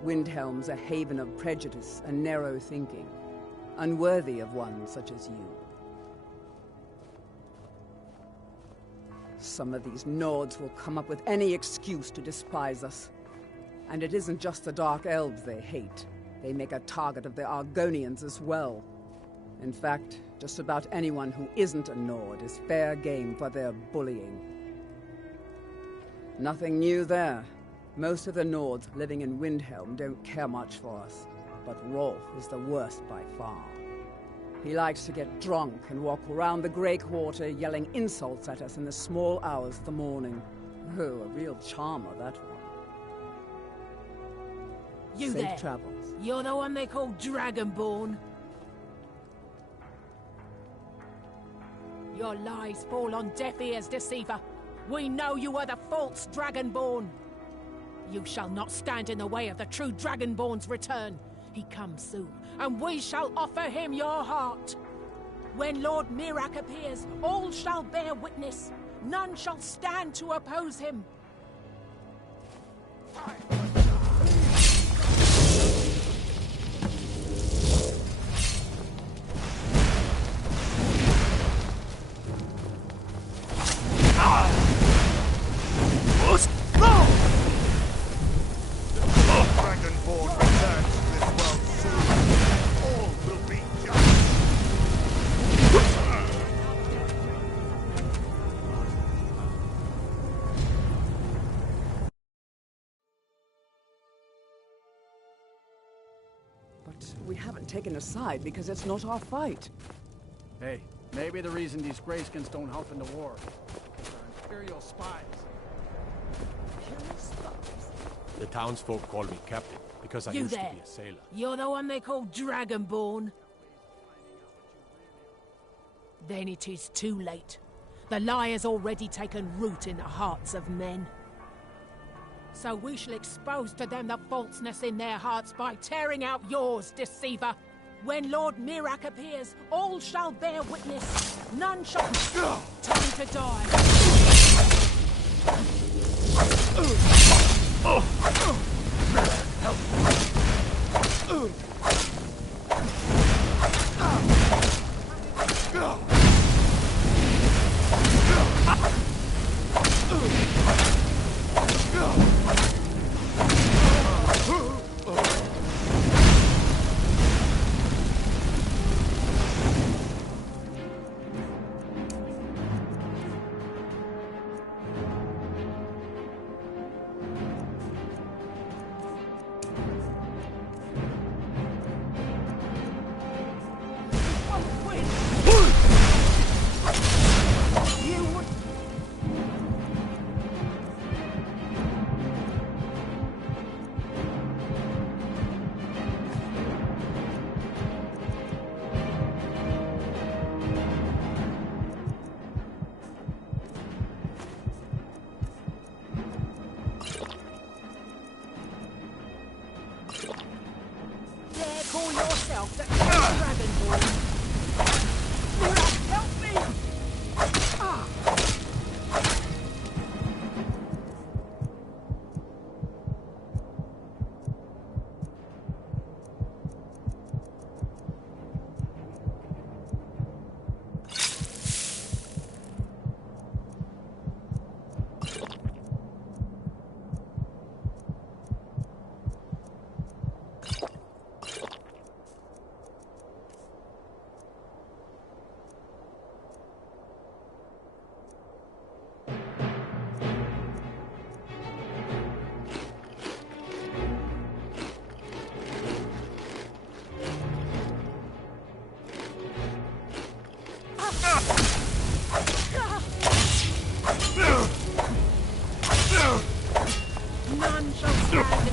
Windhelm's a haven of prejudice and narrow thinking, unworthy of one such as you. Some of these Nords will come up with any excuse to despise us. And it isn't just the Dark Elves they hate. They make a target of the Argonians as well. In fact, just about anyone who isn't a Nord is fair game for their bullying. Nothing new there. Most of the Nords living in Windhelm don't care much for us, but Rolf is the worst by far. He likes to get drunk and walk around the Grey Quarter yelling insults at us in the small hours of the morning. Oh, a real charmer, that one. You Safe there. travels. You're the one they call Dragonborn. Your lies fall on deaf ears, deceiver. We know you are the false Dragonborn. You shall not stand in the way of the true Dragonborn's return. He comes soon, and we shall offer him your heart. When Lord Mirak appears, all shall bear witness. None shall stand to oppose him. Dragonborn returns to this world soon. All will be just. But we haven't taken a side because it's not our fight. Hey, maybe the reason these Greyskins don't help in the war is because they're Imperial spies. Imperial spies? The townsfolk call me captain because I You used there. to be a sailor. You're the one they call Dragonborn. Then it is too late. The lie has already taken root in the hearts of men. So we shall expose to them the falseness in their hearts by tearing out yours, deceiver. When Lord Mirak appears, all shall bear witness. None shall... Time to die. Call yourself the Dragonborn. Mirak, help me! None shall stand.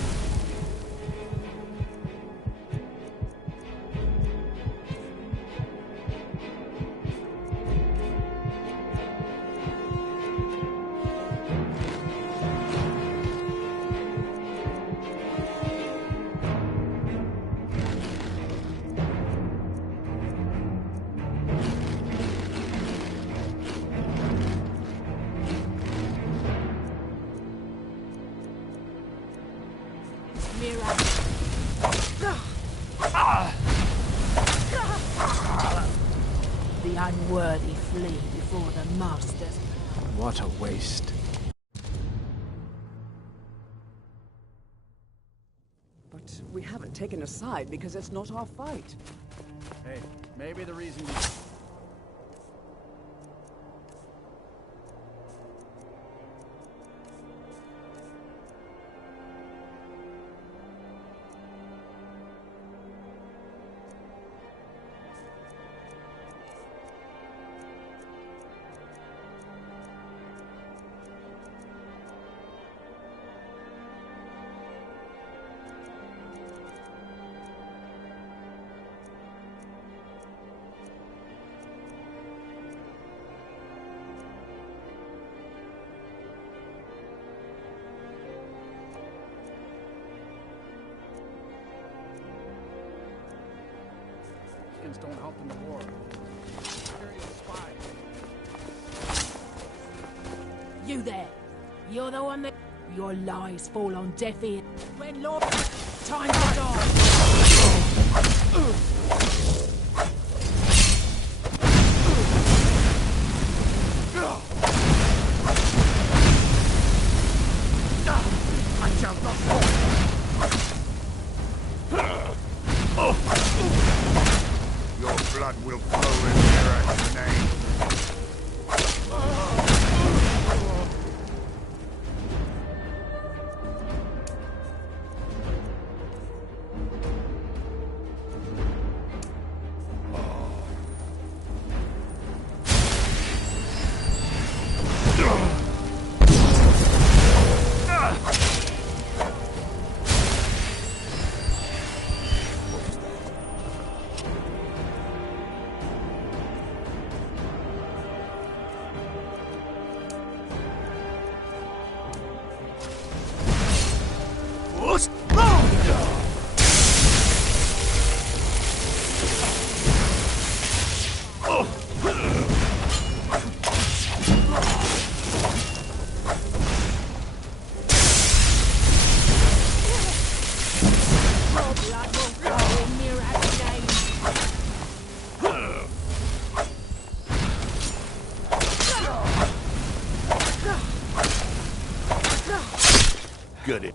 The unworthy flee before the masters. What a waste. But we haven't taken a side because it's not our fight. Hey, maybe the reason you... don't help in the war. Imperial spy. You there. You're the one that... Your lies fall on deaf ears. When Lord... Time to die. I shall not fall. Your blood will flow in Mira's name. Good.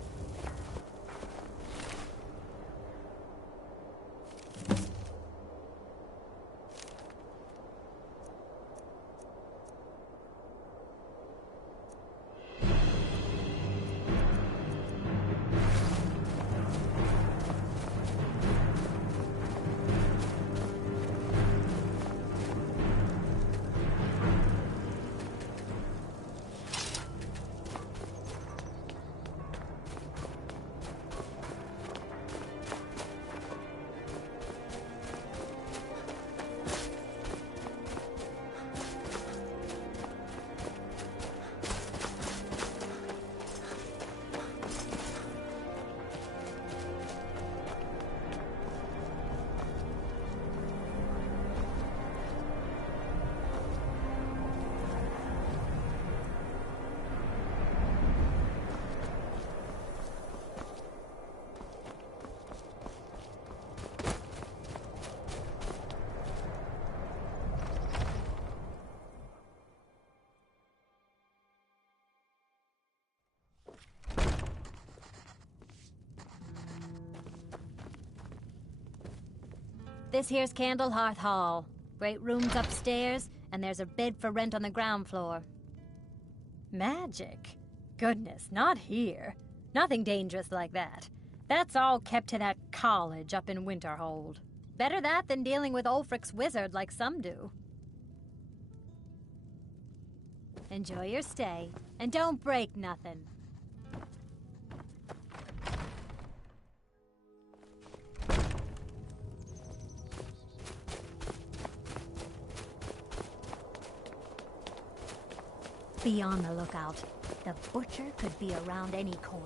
This here's Candlehearth Hall. Great rooms upstairs, and there's a bed for rent on the ground floor. Magic? Goodness, not here. Nothing dangerous like that. That's all kept to that college up in Winterhold. Better that than dealing with Ulfric's wizard like some do. Enjoy your stay, and don't break nothing. Be on the lookout. The butcher could be around any corner.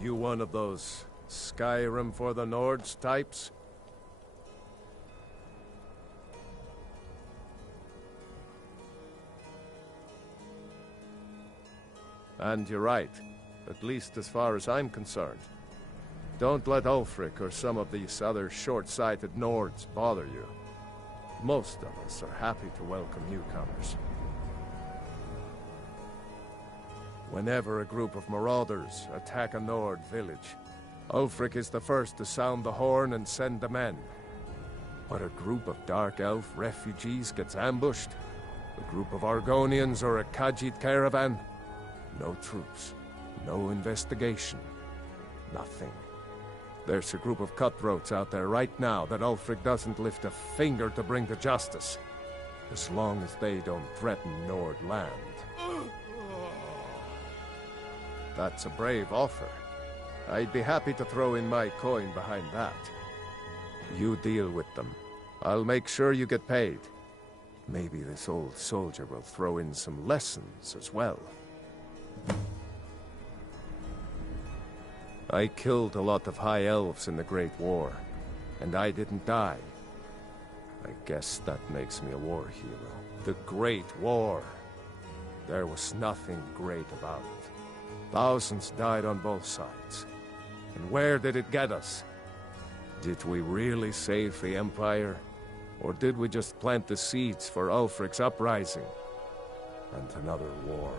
You one of those Skyrim for the Nords types? And you're right, at least as far as I'm concerned. Don't let Ulfric or some of these other short-sighted Nords bother you. Most of us are happy to welcome newcomers. Whenever a group of marauders attack a Nord village, Ulfric is the first to sound the horn and send the men. But a group of Dark Elf refugees gets ambushed, a group of Argonians or a Khajiit caravan, no troops, no investigation, nothing. There's a group of cutthroats out there right now that Ulfric doesn't lift a finger to bring to justice, as long as they don't threaten Nord land. That's a brave offer. I'd be happy to throw in my coin behind that. You deal with them. I'll make sure you get paid. Maybe this old soldier will throw in some lessons as well. I killed a lot of High Elves in the Great War, and I didn't die. I guess that makes me a war hero. The Great War. There was nothing great about it. Thousands died on both sides. And where did it get us? Did we really save the Empire? Or did we just plant the seeds for Ulfric's uprising? And another war.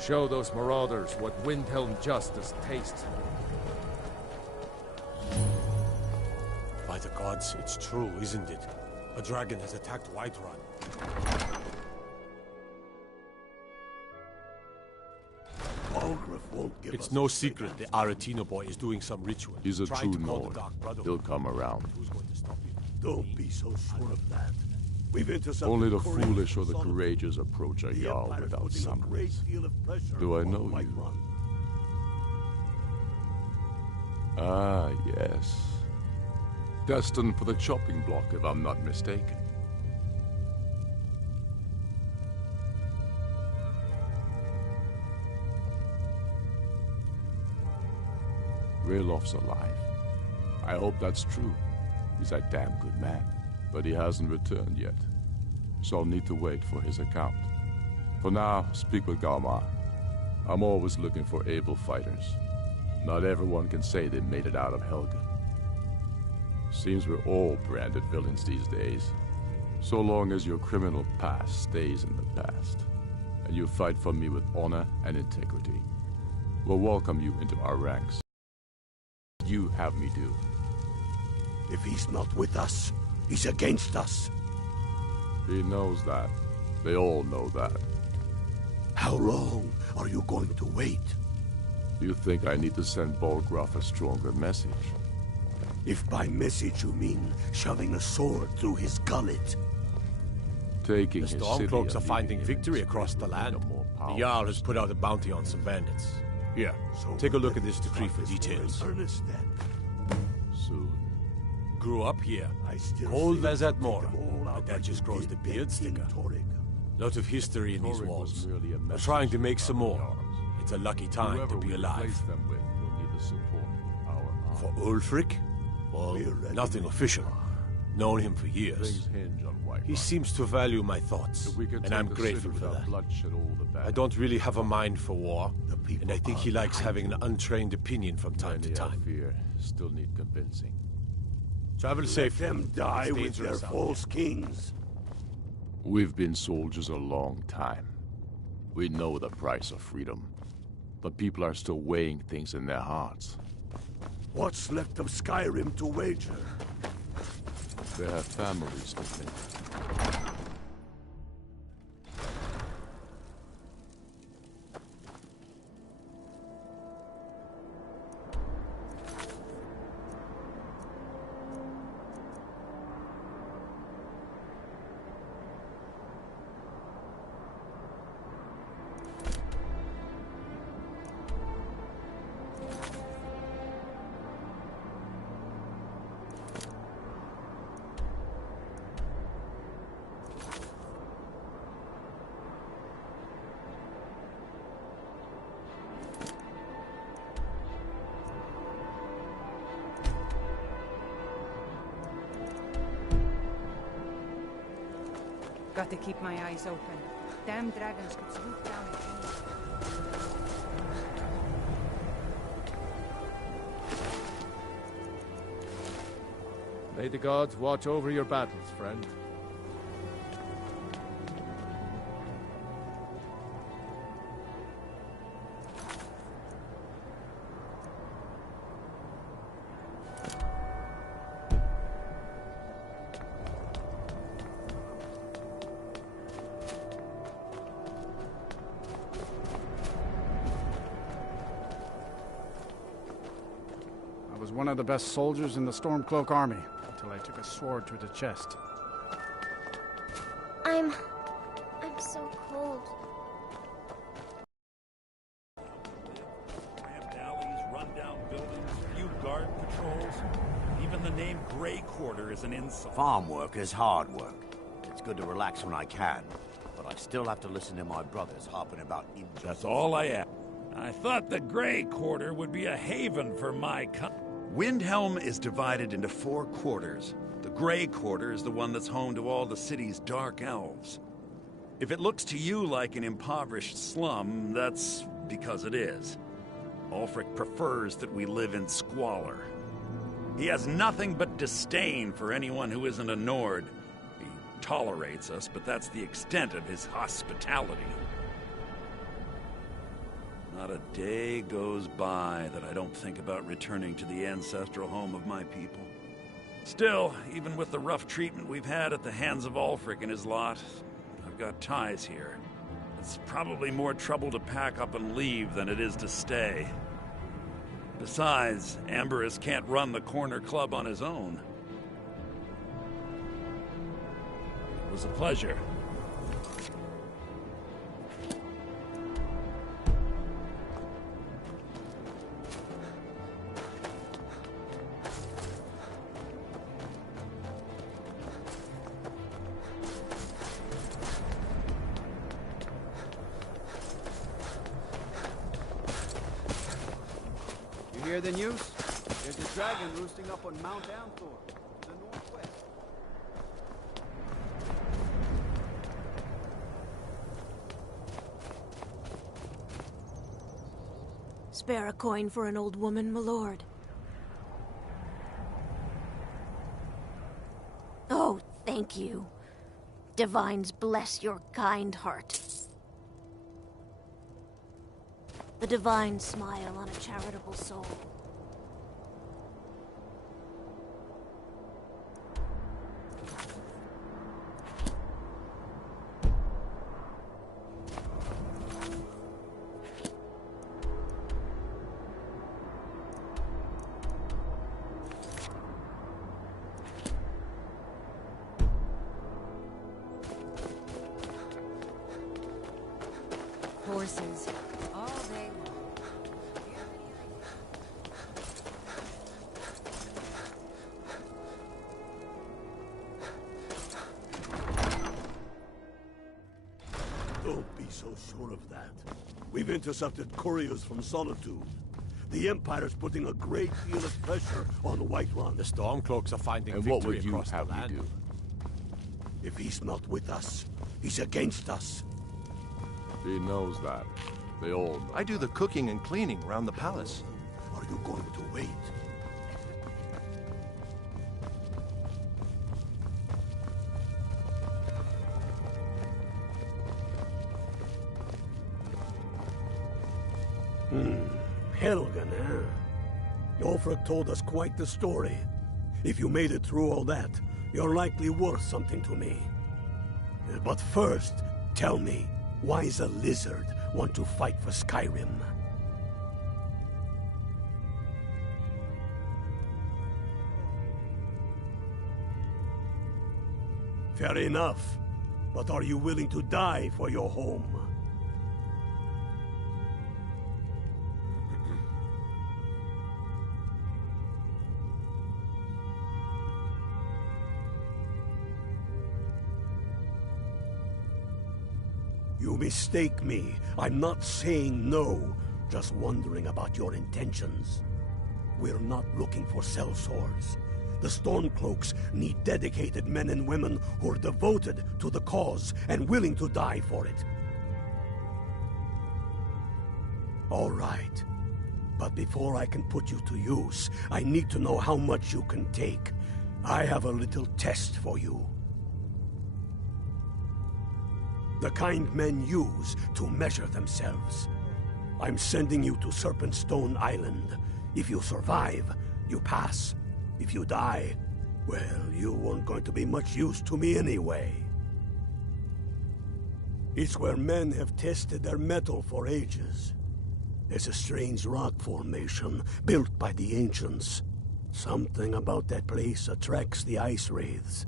Show those marauders what Windhelm justice tastes like. By the gods, it's true, isn't it? A dragon has attacked Whiterun. It's no secret the Aretino boy is doing some ritual. He's a trying true to call Nord. the Dark Brotherhood. He'll come around. Who's going to stop him? Don't be so sure of that. We've intercepted Only the couriers foolish or the from courageous approach a the Jarl Empire's without putting a great summons. deal of pressure Do I on know Whiterun. you? Ah, yes. Destined for the chopping block, if I'm not mistaken. Railof's alive. I hope that's true. He's a damn good man. But he hasn't returned yet. So I'll need to wait for his account. For now, speak with Galmar. I'm always looking for able fighters. Not everyone can say they made it out of Helgen. Seems we're all branded villains these days. So long as your criminal past stays in the past, and you fight for me with honor and integrity, we'll welcome you into our ranks. You have me do. If he's not with us, he's against us. He knows that. They all know that. How long are you going to wait? You think I need to send Bolgraf a stronger message? If by message you mean shoving a sword through his gullet. Taking The his city Stormcloaks are and finding leaving him victory in across the slavery land. with no more power. The Jarl has put out a bounty on some bandits. Here, take a look at this decree for details. Soon. Grew up here. still Cold think as at we more. take 'em all out But that like just you grows did the that beard King sticker. Torrig. Lot of history in these Torrig was walls. merely a We're message trying to make from some our more. Jarls. It's a lucky time Whoever to be we alive. replace them with will need the support of our For Ulfric? Well, nothing official. Known him for years. Things hinge on White He Rock. seems to value my thoughts, If we could and take I'm the grateful city for without that. bloodshed, all the bad I don't really have a mind for war, and I think he likes having an untrained opinion from time to Many, I time. fear, still need convincing. Travel safe. Let them die It's with their dangerous out false kings. We've been soldiers a long time. We know the price of freedom. But people are still weighing things in their hearts. What's left of Skyrim to wager? They have families to think. got to keep my eyes open. Damn dragons could swoop down at any time. May the gods watch over your battles, friend. I was one of the best soldiers in the Stormcloak army, until I took a sword to the chest. I'm so cold. Cramped alleys, run-down buildings, few guard patrols. Even the name Grey Quarter is an insult. Farm work is hard work. It's good to relax when I can, but I still have to listen to my brothers harping about injustice. That's all I ask. I thought the Grey Quarter would be a haven for my Windhelm is divided into 4 quarters. The Grey Quarter is the one that's home to all the city's dark elves. If it looks to you like an impoverished slum, that's because it is. Ulfric prefers that we live in squalor. He has nothing but disdain for anyone who isn't a Nord. He tolerates us, but that's the extent of his hospitality. Not a day goes by that I don't think about returning to the ancestral home of my people. Still, even with the rough treatment we've had at the hands of Ulfric and his lot, I've got ties here. It's probably more trouble to pack up and leave than it is to stay. Besides, Amberus can't run the corner club on his own. It was a pleasure. You hear the news? There's a dragon roosting up on Mount Anthor, to the northwest. Spare a coin for an old woman, my lord. Oh, thank you. Divines bless your kind heart. The divine smile on a charitable soul. Horses, all day long. Don't be so sure of that. We've intercepted couriers from Solitude. The Empire's putting a great deal of pressure on the Whiterun. The Stormcloaks are finding And victory what would you across have the me land. do? If he's not with us, he's against us. He knows that. They all know. I do the cooking and cleaning around the palace. Are you going to wait? Helgen, huh? Ulfric told us quite the story. If you made it through all that, you're likely worth something to me. But first, tell me, why does a lizard want to fight for Skyrim? Fair enough. But are you willing to die for your home? You mistake me. I'm not saying no, just wondering about your intentions. We're not looking for sellswords. The Stormcloaks need dedicated men and women who are devoted to the cause and willing to die for it. All right. But before I can put you to use, I need to know how much you can take. I have a little test for you. The kind men use to measure themselves. I'm sending you to Serpentstone Island. If you survive, you pass. If you die, well, you weren't going to be much use to me anyway. It's where men have tested their metal for ages. There's a strange rock formation built by the ancients. Something about that place attracts the ice wraiths.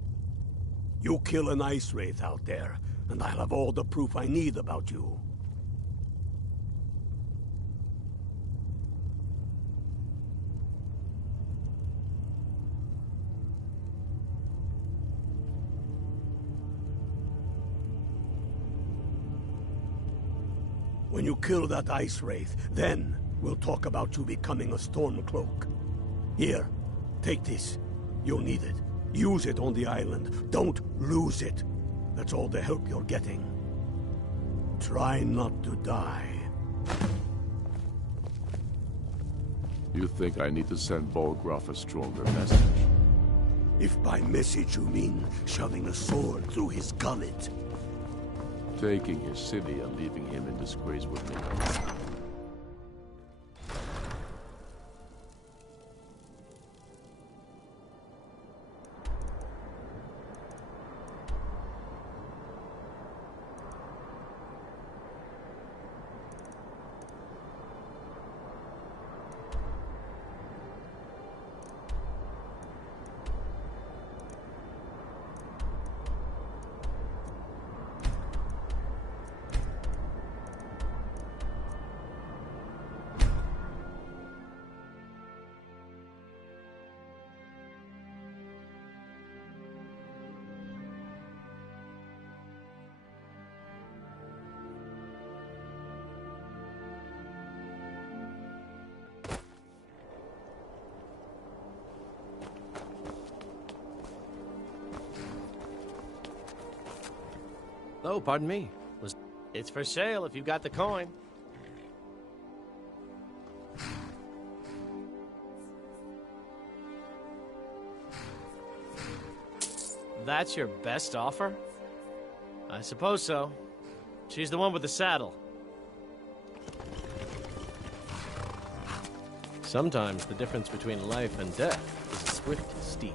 You kill an ice wraith out there, and I'll have all the proof I need about you. When you kill that ice wraith, then we'll talk about you becoming a Stormcloak. Here, take this. You'll need it. Use it on the island. Don't lose it. That's all the help you're getting. Try not to die. You think I need to send Bolgraf a stronger message? If by message you mean shoving a sword through his gullet. Taking his city and leaving him in disgrace with me. Oh, pardon me. It's for sale if you've got the coin. That's your best offer? I suppose so. She's the one with the saddle. Sometimes the difference between life and death is a swift steed.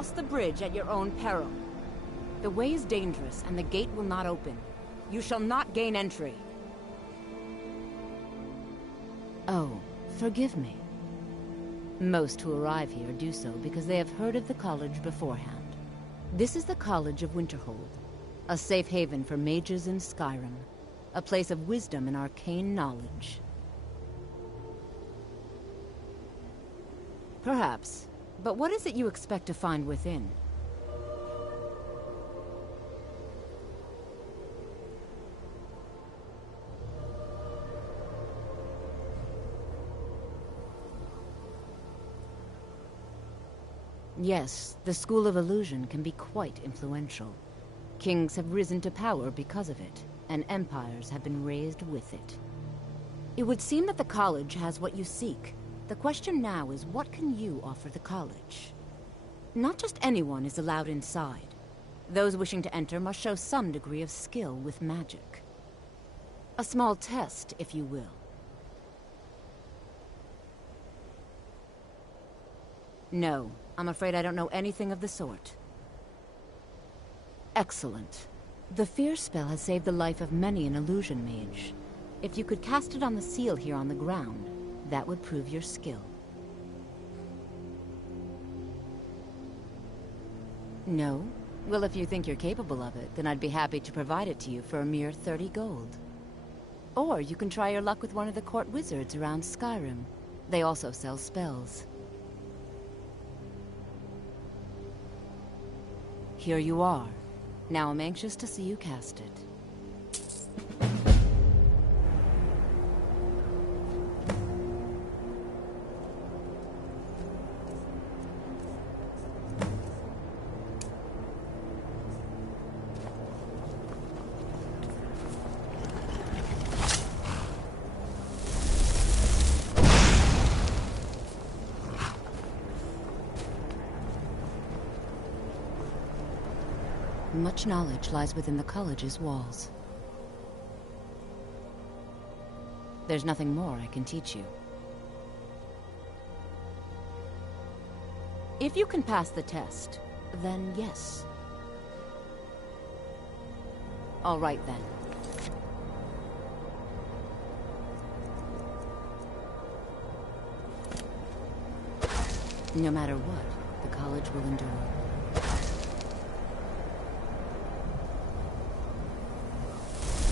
cross the bridge at your own peril. The way is dangerous, and the gate will not open. You shall not gain entry. Oh, forgive me. Most who arrive here do so because they have heard of the college beforehand. This is the College of Winterhold, a safe haven for mages in Skyrim, a place of wisdom and arcane knowledge. Perhaps, but what is it you expect to find within? Yes, the School of Illusion can be quite influential. Kings have risen to power because of it, and empires have been raised with it. It would seem that the college has what you seek. The question now is, what can you offer the college? Not just anyone is allowed inside. Those wishing to enter must show some degree of skill with magic. A small test, if you will. No, I'm afraid I don't know anything of the sort. Excellent. The fear spell has saved the life of many an illusion mage. If you could cast it on the seal here on the ground, that would prove your skill. No? Well, if you think you're capable of it, then I'd be happy to provide it to you for a mere 30 gold. Or you can try your luck with one of the court wizards around Skyrim. They also sell spells. Here you are. Now I'm anxious to see you cast it. Much knowledge lies within the college's walls. There's nothing more I can teach you. If you can pass the test, then yes. All right then. No matter what, the college will endure.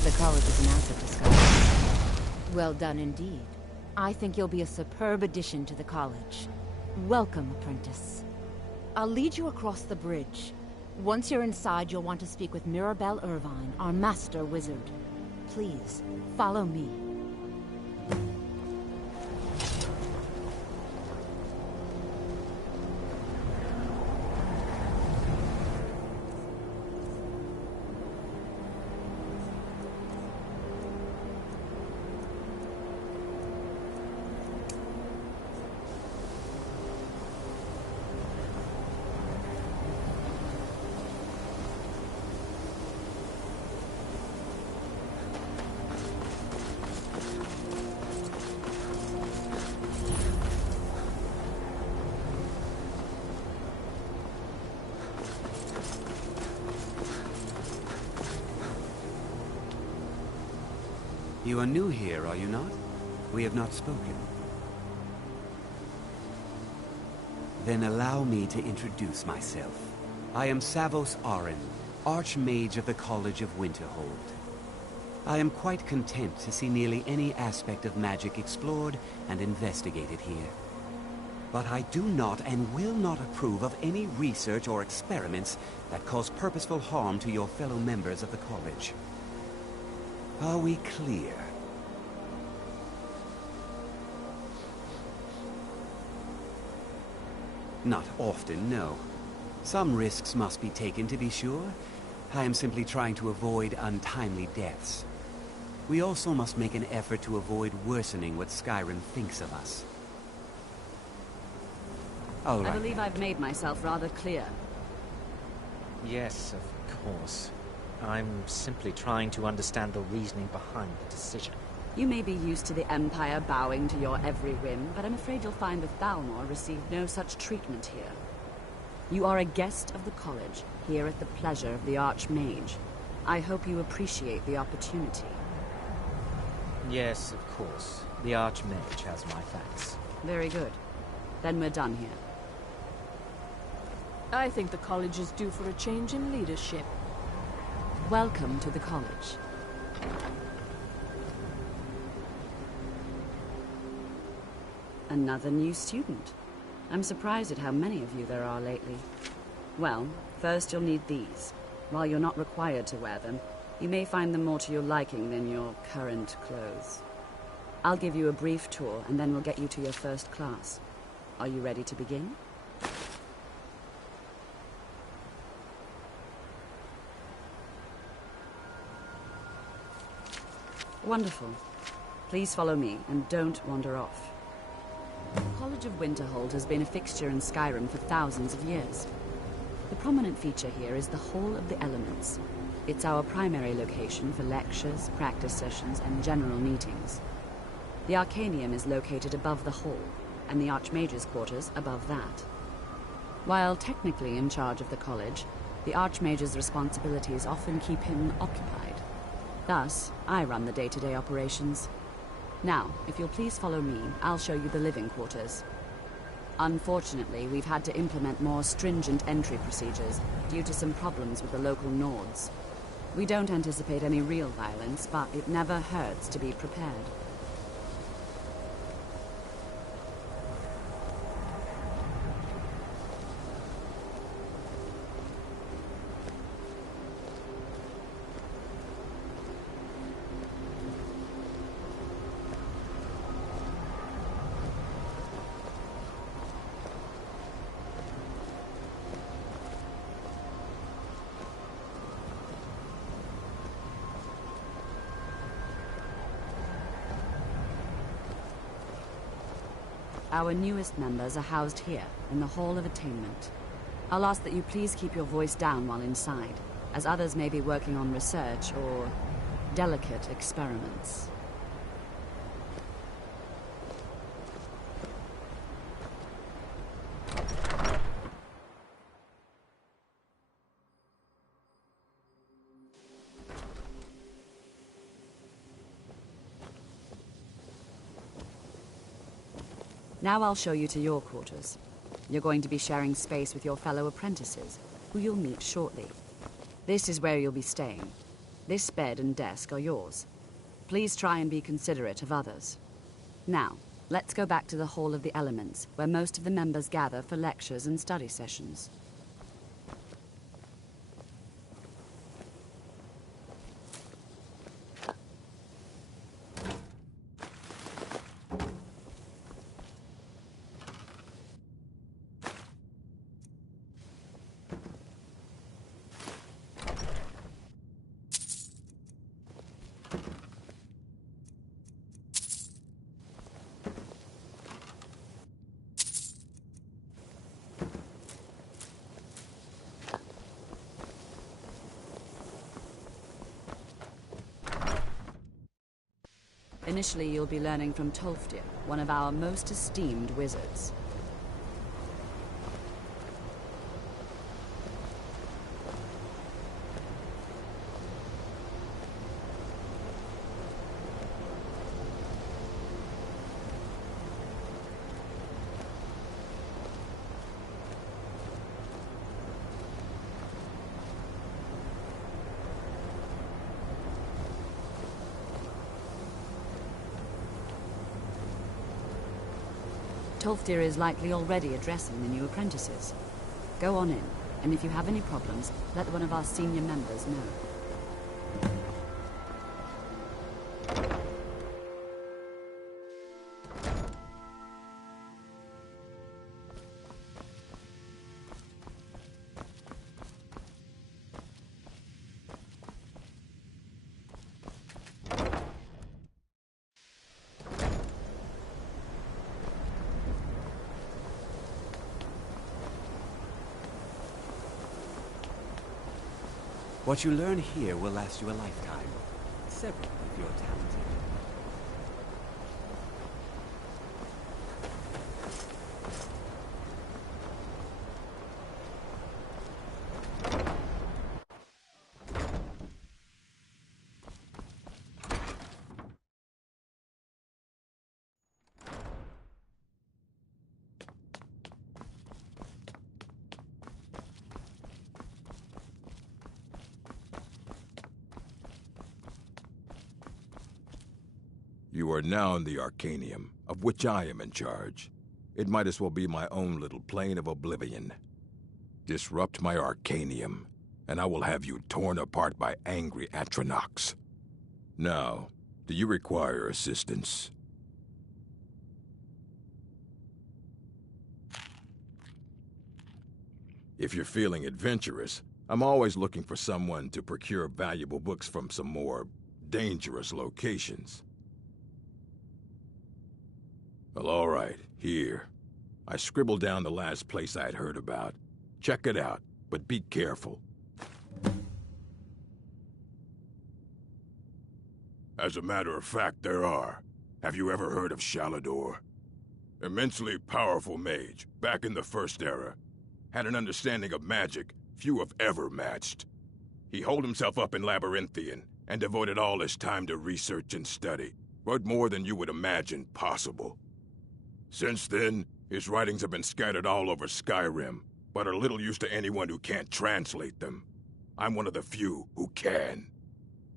The college is an asset to Skyrim. Well done indeed. I think you'll be a superb addition to the college. Welcome, apprentice. I'll lead you across the bridge. Once you're inside, you'll want to speak with Mirabelle Irvine, our master wizard. Please, follow me. You are new here, are you not? We have not spoken. Then allow me to introduce myself. I am Savos Arin, Archmage of the College of Winterhold. I am quite content to see nearly any aspect of magic explored and investigated here. But I do not and will not approve of any research or experiments that cause purposeful harm to your fellow members of the college. Are we clear? Not often, no. Some risks must be taken, to be sure. I am simply trying to avoid untimely deaths. We also must make an effort to avoid worsening what Skyrim thinks of us. All right. I believe I've made myself rather clear. Yes, of course. I'm simply trying to understand the reasoning behind the decision. You may be used to the Empire bowing to your every whim, but I'm afraid you'll find the Thalmor received no such treatment here. You are a guest of the college, here at the pleasure of the Archmage. I hope you appreciate the opportunity. Yes, of course. The Archmage has my thanks. Very good. Then we're done here. I think the college is due for a change in leadership. Welcome to the college. Another new student. I'm surprised at how many of you there are lately. Well, first you'll need these. While you're not required to wear them, you may find them more to your liking than your current clothes. I'll give you a brief tour, and then we'll get you to your first class. Are you ready to begin? Wonderful. Please follow me, and don't wander off. The College of Winterhold has been a fixture in Skyrim for thousands of years. The prominent feature here is the Hall of the Elements. It's our primary location for lectures, practice sessions, and general meetings. The Arcanium is located above the hall, and the Archmage's quarters above that. While technically in charge of the college, the Archmage's responsibilities often keep him occupied. Thus, I run the day-to-day operations. Now, if you'll please follow me, I'll show you the living quarters. Unfortunately, we've had to implement more stringent entry procedures due to some problems with the local Nords. We don't anticipate any real violence, but it never hurts to be prepared. Our newest members are housed here, in the Hall of Attainment. I'll ask that you please keep your voice down while inside, as others may be working on research or delicate experiments. Now I'll show you to your quarters. You're going to be sharing space with your fellow apprentices, who you'll meet shortly. This is where you'll be staying. This bed and desk are yours. Please try and be considerate of others. Now, let's go back to the Hall of the Elements, where most of the members gather for lectures and study sessions. Initially, you'll be learning from Tolfdir, one of our most esteemed wizards. Tolfdir is likely already addressing the new apprentices. Go on in, and if you have any problems, let one of our senior members know. What you learn here will last you a lifetime. Several if you're talented. You are now in the Arcanium, of which I am in charge. It might as well be my own little plane of oblivion. Disrupt my Arcanium, and I will have you torn apart by angry Atronachs. Now, do you require assistance? If you're feeling adventurous, I'm always looking for someone to procure valuable books from some more dangerous locations. Well, all right, here. I scribbled down the last place I'd heard about. Check it out, but be careful. As a matter of fact, there are. Have you ever heard of Shalador? Immensely powerful mage, back in the First Era. Had an understanding of magic few have ever matched. He holed himself up in Labyrinthian and devoted all his time to research and study. Wrote more than you would imagine possible. Since then, his writings have been scattered all over Skyrim, but are little use to anyone who can't translate them. I'm one of the few who can.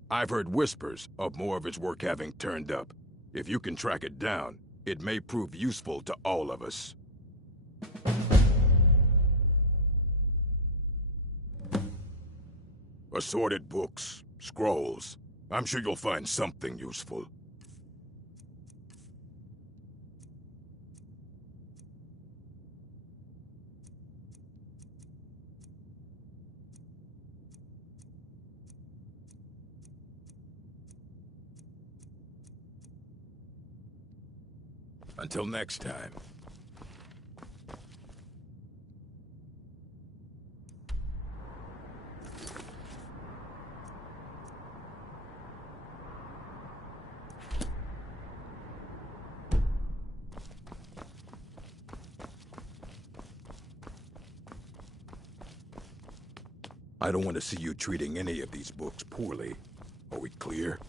I've heard whispers of more of his work having turned up. If you can track it down, it may prove useful to all of us. Assorted books, scrolls. I'm sure you'll find something useful. Until next time. I don't want to see you treating any of these books poorly. Are we clear?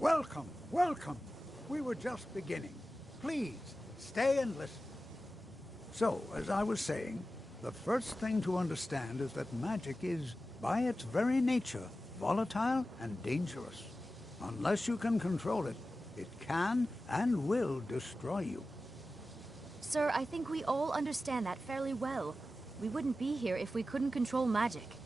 Welcome, welcome. We were just beginning. Please, stay and listen. So, as I was saying, the first thing to understand is that magic is, by its very nature, volatile and dangerous. Unless you can control it, it can and will destroy you. Sir, I think we all understand that fairly well. We wouldn't be here if we couldn't control magic.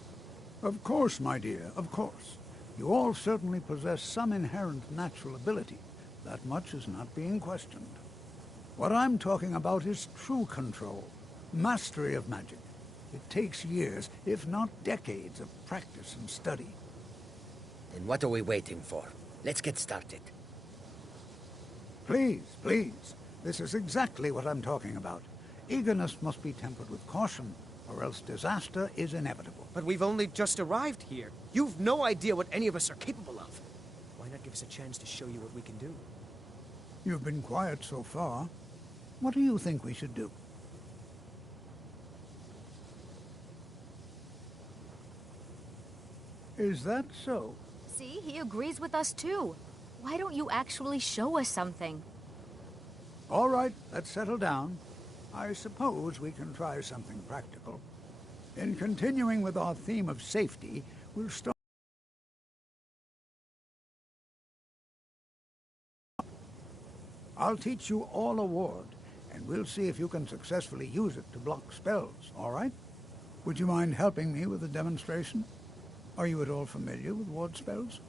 Of course, my dear, of course. You all certainly possess some inherent natural ability. That much is not being questioned. What I'm talking about is true control, mastery of magic. It takes years, if not decades, of practice and study. Then what are we waiting for? Let's get started. Please, please. This is exactly what I'm talking about. Eagerness must be tempered with caution, or else disaster is inevitable. But we've only just arrived here. You've no idea what any of us are capable of. Why not give us a chance to show you what we can do? You've been quiet so far. What do you think we should do? Is that so? See, he agrees with us too. Why don't you actually show us something? All right, let's settle down. I suppose we can try something practical. In continuing with our theme of safety, we'll start. I'll teach you all a ward, and we'll see if you can successfully use it to block spells, all right? Would you mind helping me with a demonstration? Are you at all familiar with ward spells?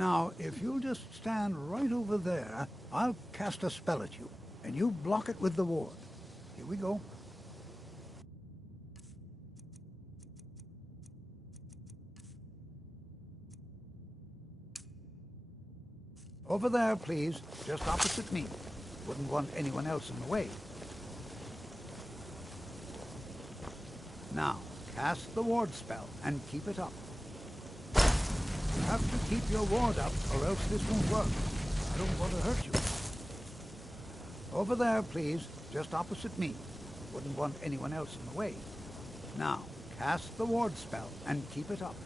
Now, if you'll just stand right over there, I'll cast a spell at you, and you block it with the ward. Here we go. Over there, please, just opposite me. Wouldn't want anyone else in the way. Now, cast the ward spell and keep it up. You have to keep your ward up, or else this won't work. I don't want to hurt you. Over there, please, just opposite me. Wouldn't want anyone else in the way. Now, cast the ward spell and keep it up.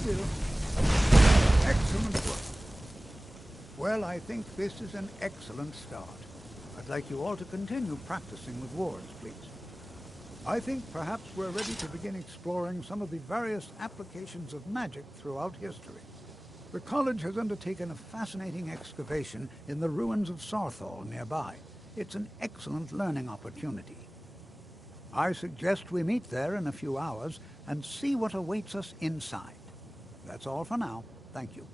Still. Excellent work. Well, I think this is an excellent start. I'd like you all to continue practicing with wards, please. I think perhaps we're ready to begin exploring some of the various applications of magic throughout history. The college has undertaken a fascinating excavation in the ruins of Sarthal nearby. It's an excellent learning opportunity. I suggest we meet there in a few hours and see what awaits us inside. That's all for now. Thank you.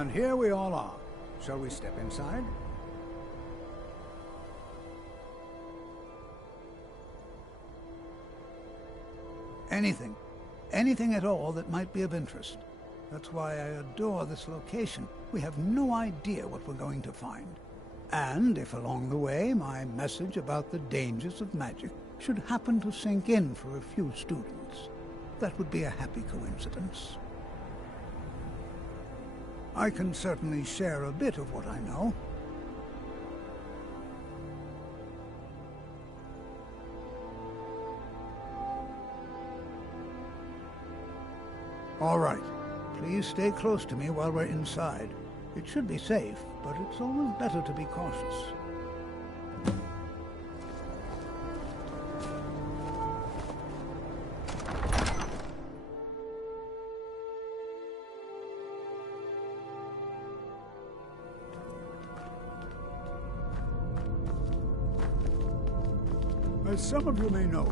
And here we all are. Shall we step inside? Anything at all that might be of interest. That's why I adore this location. We have no idea what we're going to find. And if along the way my message about the dangers of magic should happen to sink in for a few students, that would be a happy coincidence. I can certainly share a bit of what I know. All right. Please stay close to me while we're inside. It should be safe, but it's always better to be cautious. As some of you may know,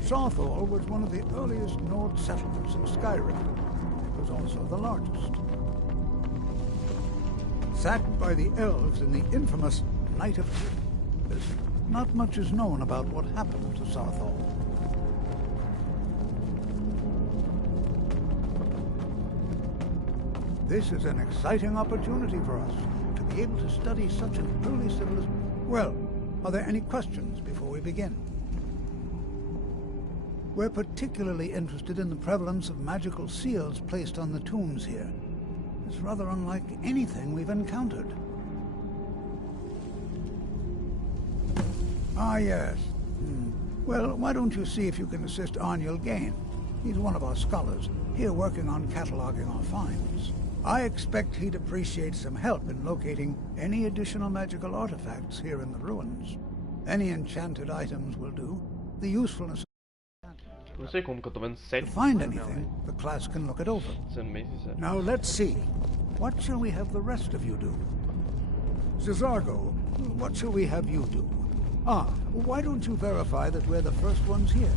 Saarthal was one of the earliest Nord settlements in Skyrim. It was also the largest. Sacked by the elves in the infamous Night of Tears, not much is known about what happened to Saarthal. This is an exciting opportunity for us to be able to study such an early civilization. Well, are there any questions before we begin? We're particularly interested in the prevalence of magical seals placed on the tombs here. It's rather unlike anything we've encountered. Ah, yes. Well, why don't you see if you can assist Arniel Gain? He's one of our scholars, here working on cataloging our finds. I expect he'd appreciate some help in locating any additional magical artifacts here in the ruins. Any enchanted items will do. The usefulness... Não sei como que eu tô vendo 7. To find anything, the class can look it over. Now let's see. What shall we have the rest of you do? Zizargo, what shall we have you do? Ah, why don't you verify that we're the first ones here?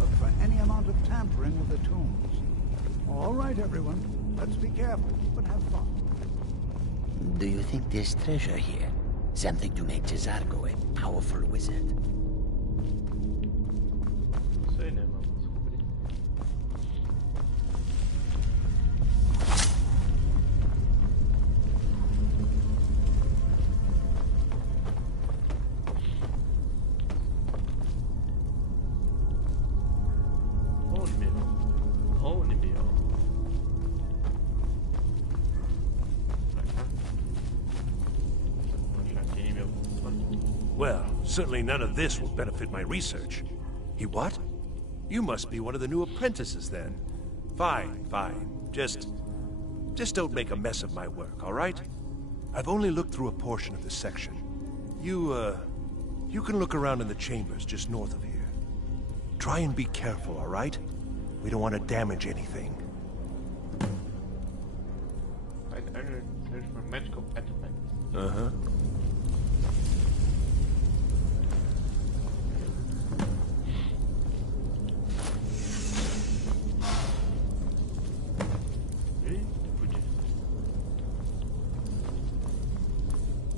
Look for any amount of tampering with the tombs. All right, everyone. Let's be careful, but have fun. Do you think there's treasure here? Something to make Zizargo a powerful wizard? Não sei, né, mano? Well, certainly none of this will benefit my research. He what? You must be one of the new apprentices, then. Fine, fine. Just don't make a mess of my work, all right? I've only looked through a portion of this section. You can look around in the chambers just north of here. Try and be careful, all right? We don't want to damage anything. Search for magical artifacts. Uh-huh.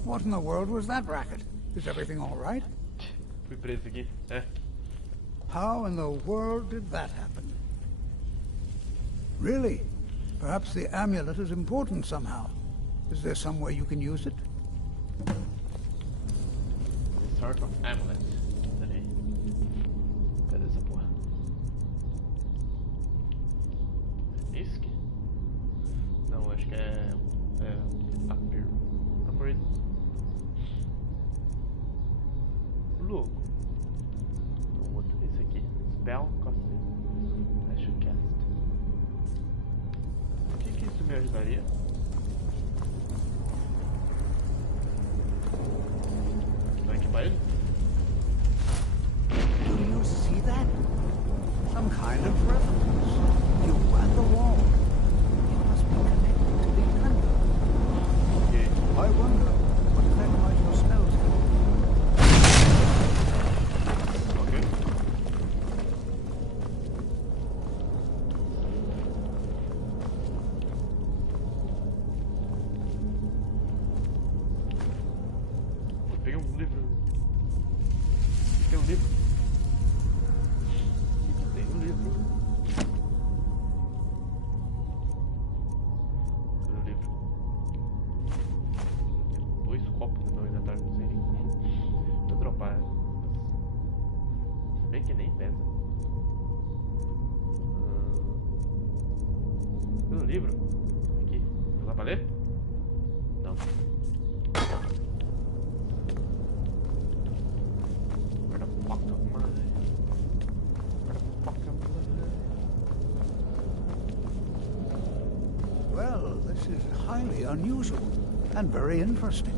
What in the world was that racket? Is everything all right? Fui preso aqui. How in the world did that happen? Really? Perhaps the amulet is important somehow. Is there some way you can use it? Sort of amulet. Peraí. Cadê essa porra? Disc? Não, acho que é upgrade. Louco. O outro, esse aqui. Spell, Special Cast. O que isso me ajudaria? Não equipar ele? Do you see that? Some kind of reference. You and the wall. It must be connected to the thunder. Okay. I wonder what effect might your spells have. Okay. Pensa. Cadê o livro? Aqui. Dá pra ler? Não. Well, this is highly unusual and very interesting.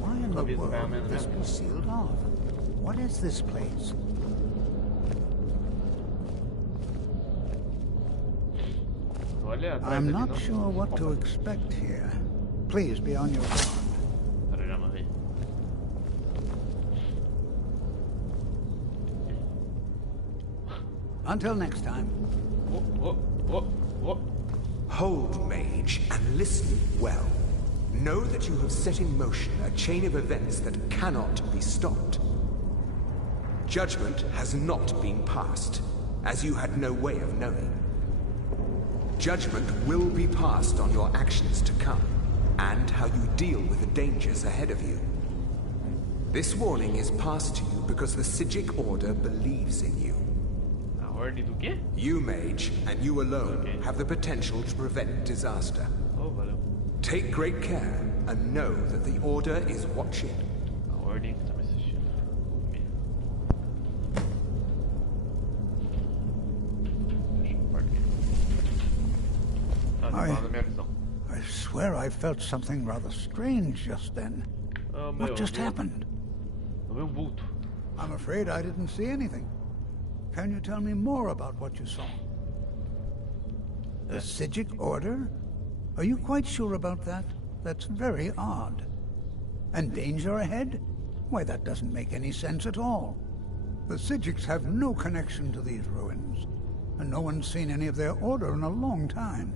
Why in the world would this be sealed off? What is this place? I'm not sure what to expect here. Please be on your guard. Until next time. Hold, mage, and listen well. Know that you have set in motion a chain of events that cannot be stopped. Judgment has not been passed, as you had no way of knowing. Judgment will be passed on your actions to come, and how you deal with the dangers ahead of you. This warning is passed to you because the Psijic Order believes in you. Ordem do quê? You, mage, and you alone, have the potential to prevent disaster. Oh, valeu. Take great care, and know that the Order is watching. A ordem que tá me assistindo. Deixa eu partir aqui. Ah, tá falando da minha visão. I swear I felt something rather strange just then. What just happened? Eu vi vulto. I'm afraid I didn't see anything. Can you tell me more about what you saw? The Psijic Order? Are you quite sure about that? That's very odd. And danger ahead? Why, that doesn't make any sense at all. The Psijics have no connection to these ruins, and no one's seen any of their order in a long time.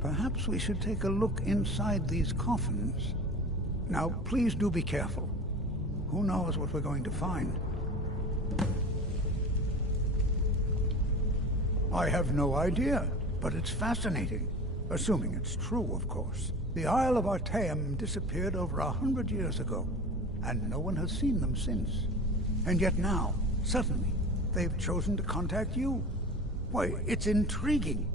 Perhaps we should take a look inside these coffins. Now, please do be careful. Who knows what we're going to find? I have no idea, but it's fascinating. Assuming it's true, of course. The Isle of Artaeum disappeared over 100 years ago, and no one has seen them since. And yet now, suddenly, they've chosen to contact you. Why, it's intriguing.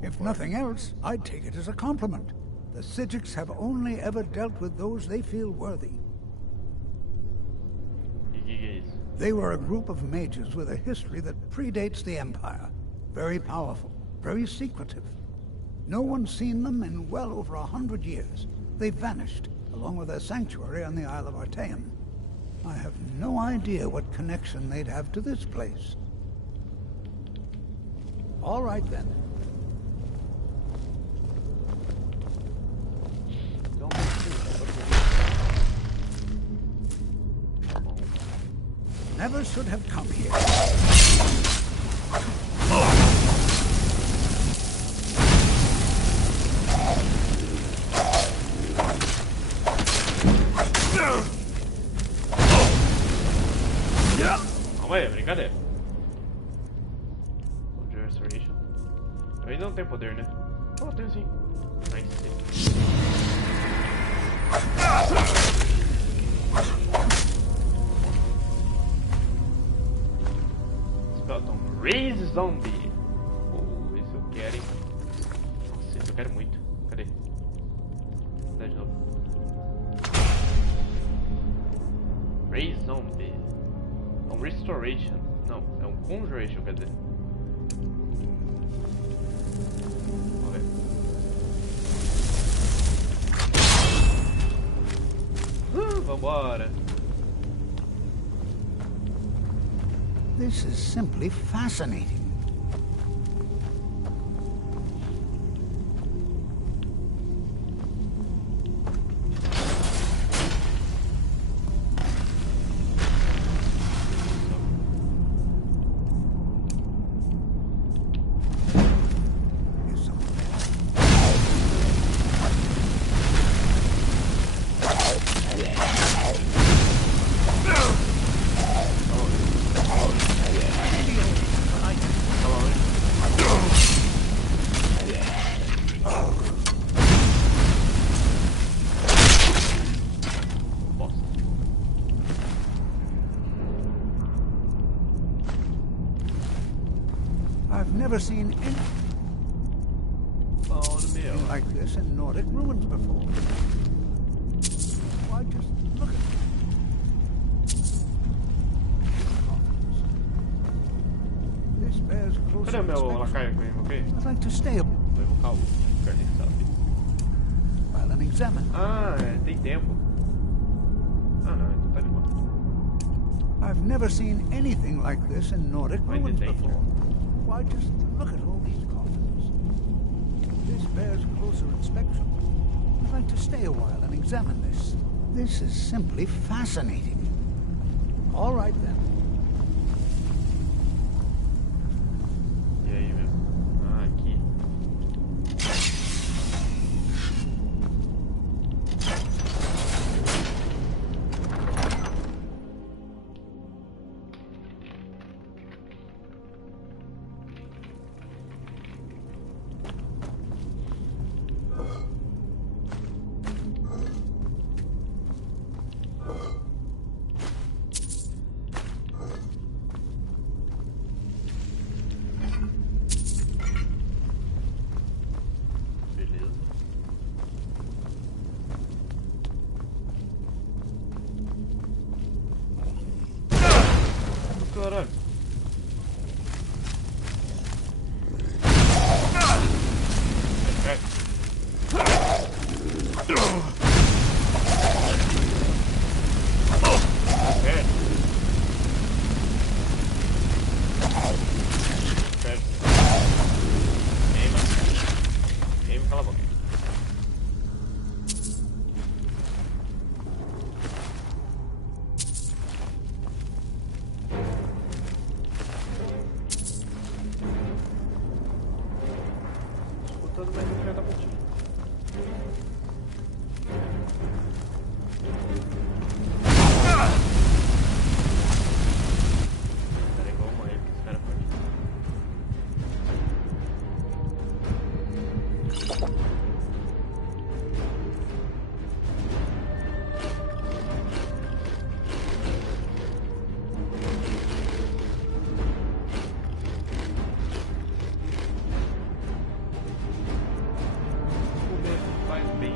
If nothing else, I'd take it as a compliment. The Psijics have only ever dealt with those they feel worthy. They were a group of mages with a history that predates the Empire. Very powerful, very secretive. No one's seen them in well over 100 years. They've vanished, along with their sanctuary on the Isle of Artaeum. I have no idea what connection they'd have to this place. All right, then. Never should have come here. Calma aí, é brincadeira. Soldier Restoration. Ele não tem poder, né? Oh, tem sim. Nice. Spellton Raise Zombie. Oh, esse eu quero, hein? Nossa, esse eu quero muito. Cadê? Dá de novo. Raise Zombie. É um Restoration. Não, é um Conjuration, quer dizer. Vamos ver. Vambora. This is simply fascinating. never seen anything like this in Nordic ruins before. Why, just look at it. This bears close Cadê o meu lacaio que eu invoquei? I'd like to stay up. Vou invocar o carniçado. Well, and examine. Ah, tem tempo. Ah, não, então tá de boa. I've never seen anything like this in Nordic ruins before. Why, just look at all these coffins. This bears closer inspection. I'd like to stay a while and examine this. This is simply fascinating. All right, then. E aí, meu? Ah, aqui. Caralho. Cala a boca. Escutando mais um filho da putinha. Peraí que eu vou morrer porque esse cara foi. Faz bem.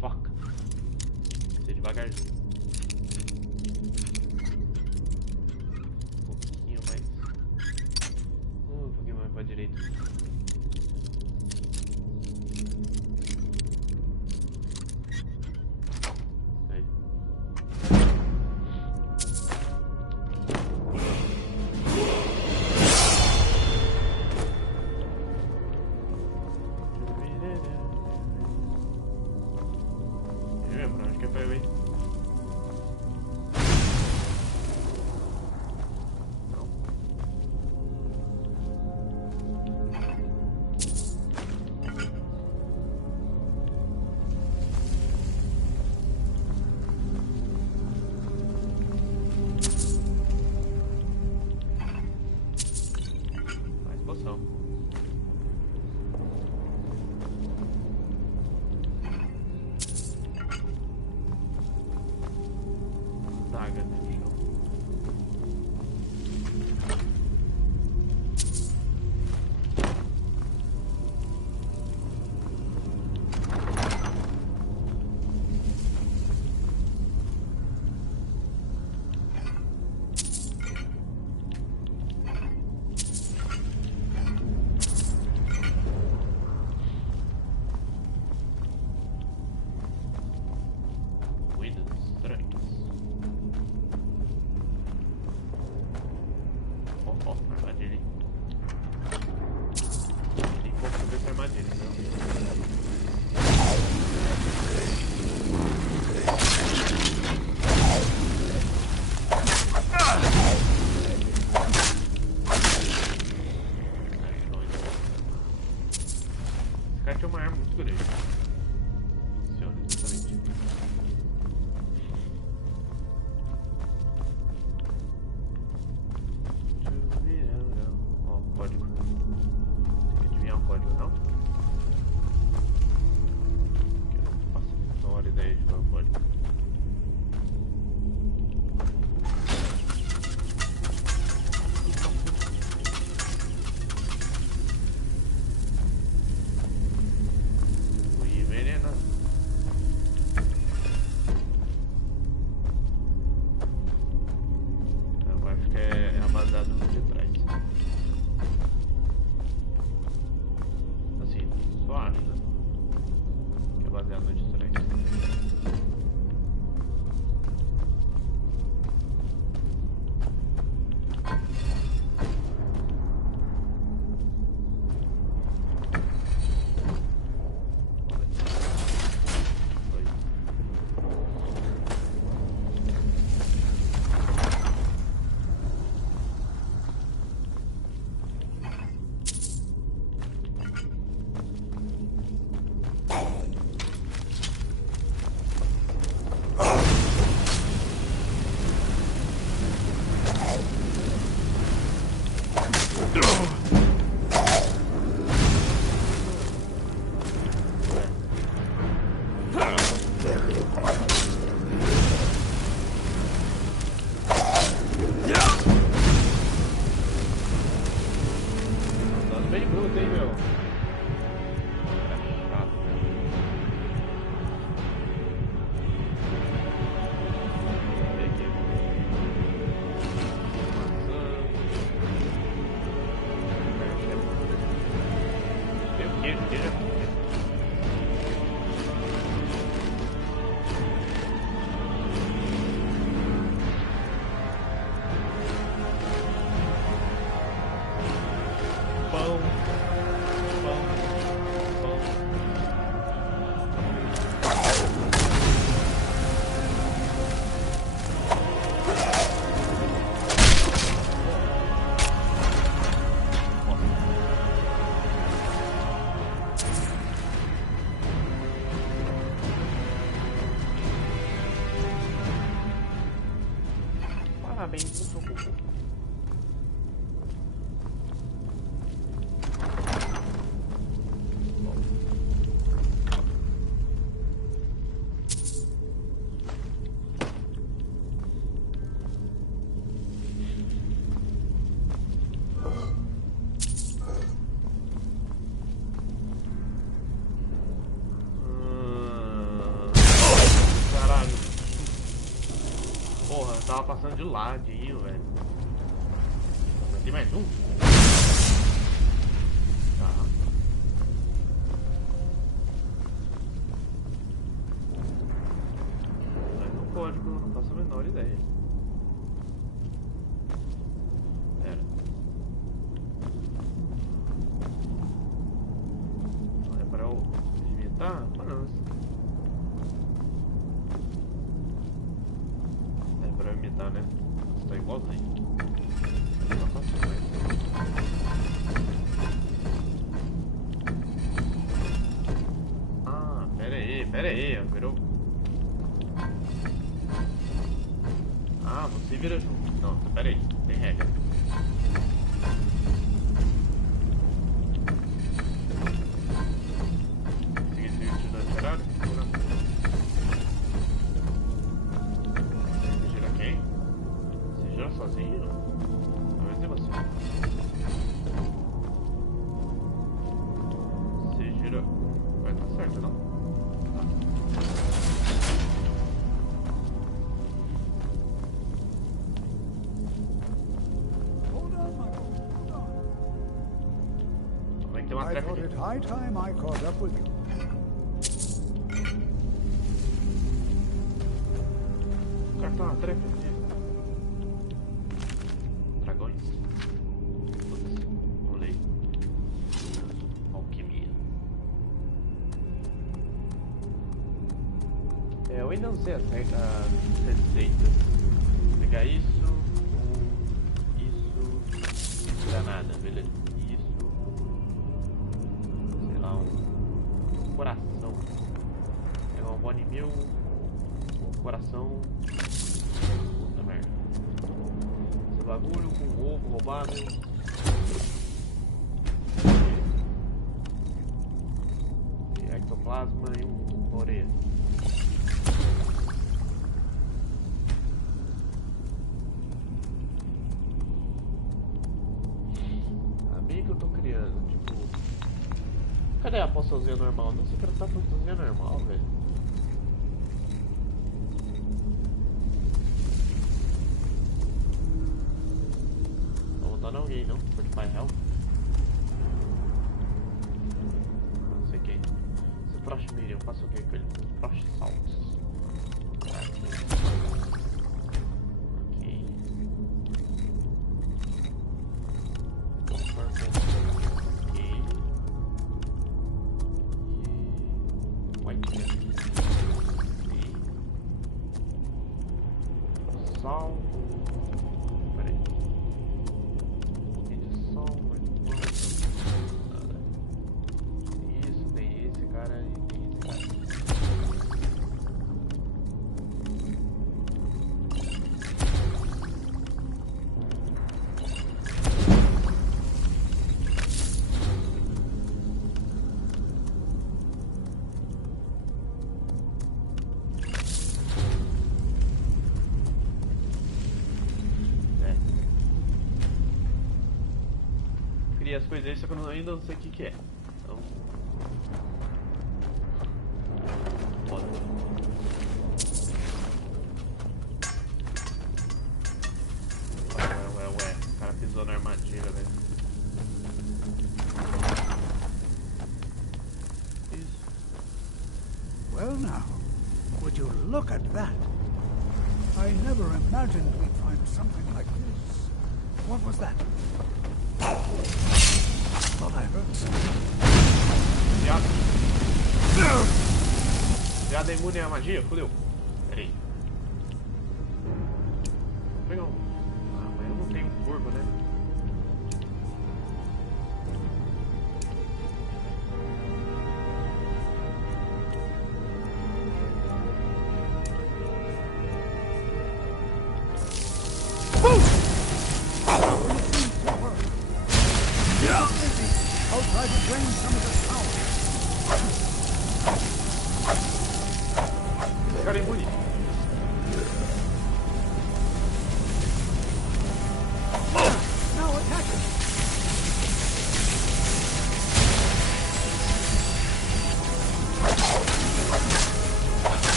Fuck. Ser devagarzinho. Um pouquinho mais. Um pouquinho mais pra direita. Aí. Pra onde que foi, hein? Não. 7 é uma arma muito grande. Funciona exatamente. Ó, código. Tem que adivinhar o código, não? Eu não faço a menor ideia de qual é o código. Parabéns pro seu cocô. Tava passando de ladinho, velho. Tem mais um? Tá. Mas no código eu não faço a menor ideia. Pera. Não é pra eu imitar? Balança. Pra imitar, né? Está igualzinho. Ah, pera aí, virou. Ah, você vira junto. Não, pera aí, tem regra. Sozinho? Talvez é você. Você gira. Vai estar certo, não? Como é que é uma trepa aqui? High time I caught up with you. O cara tá na trepa aqui. Eu ainda não sei as receitas. Vou pegar isso, isso, granada, beleza? Isso, sei lá, coração. Pegar um bone mil, um coração. Puta merda. Esse bagulho com um ovo roubado. E ectoplasma e um orelha. Que eu tô criando, tipo... Cadê a poçãozinha normal? Não sei que ela tá poçãozinha normal, velho. Tô voltando alguém, não? Fortify Health? Não sei quem. Esse Frost Medium, eu faço o que com ele? Frost Salts. Sal. Peraí. Um pouquinho de sal, mas nada. Tem isso, tem esse cara e tem esse cara. As coisas aí, só que eu ainda não sei o que é. Então... Foda. Ué. O cara pisou na armadilha, velho. Isso. Well now, would you look at that? I never imagined we'd find something like this. What was that? Thought I heard something. Já dei imune à magia? Fudeu. Peraí. Vou pegar um. Ah, mas eu não tenho corvo, né?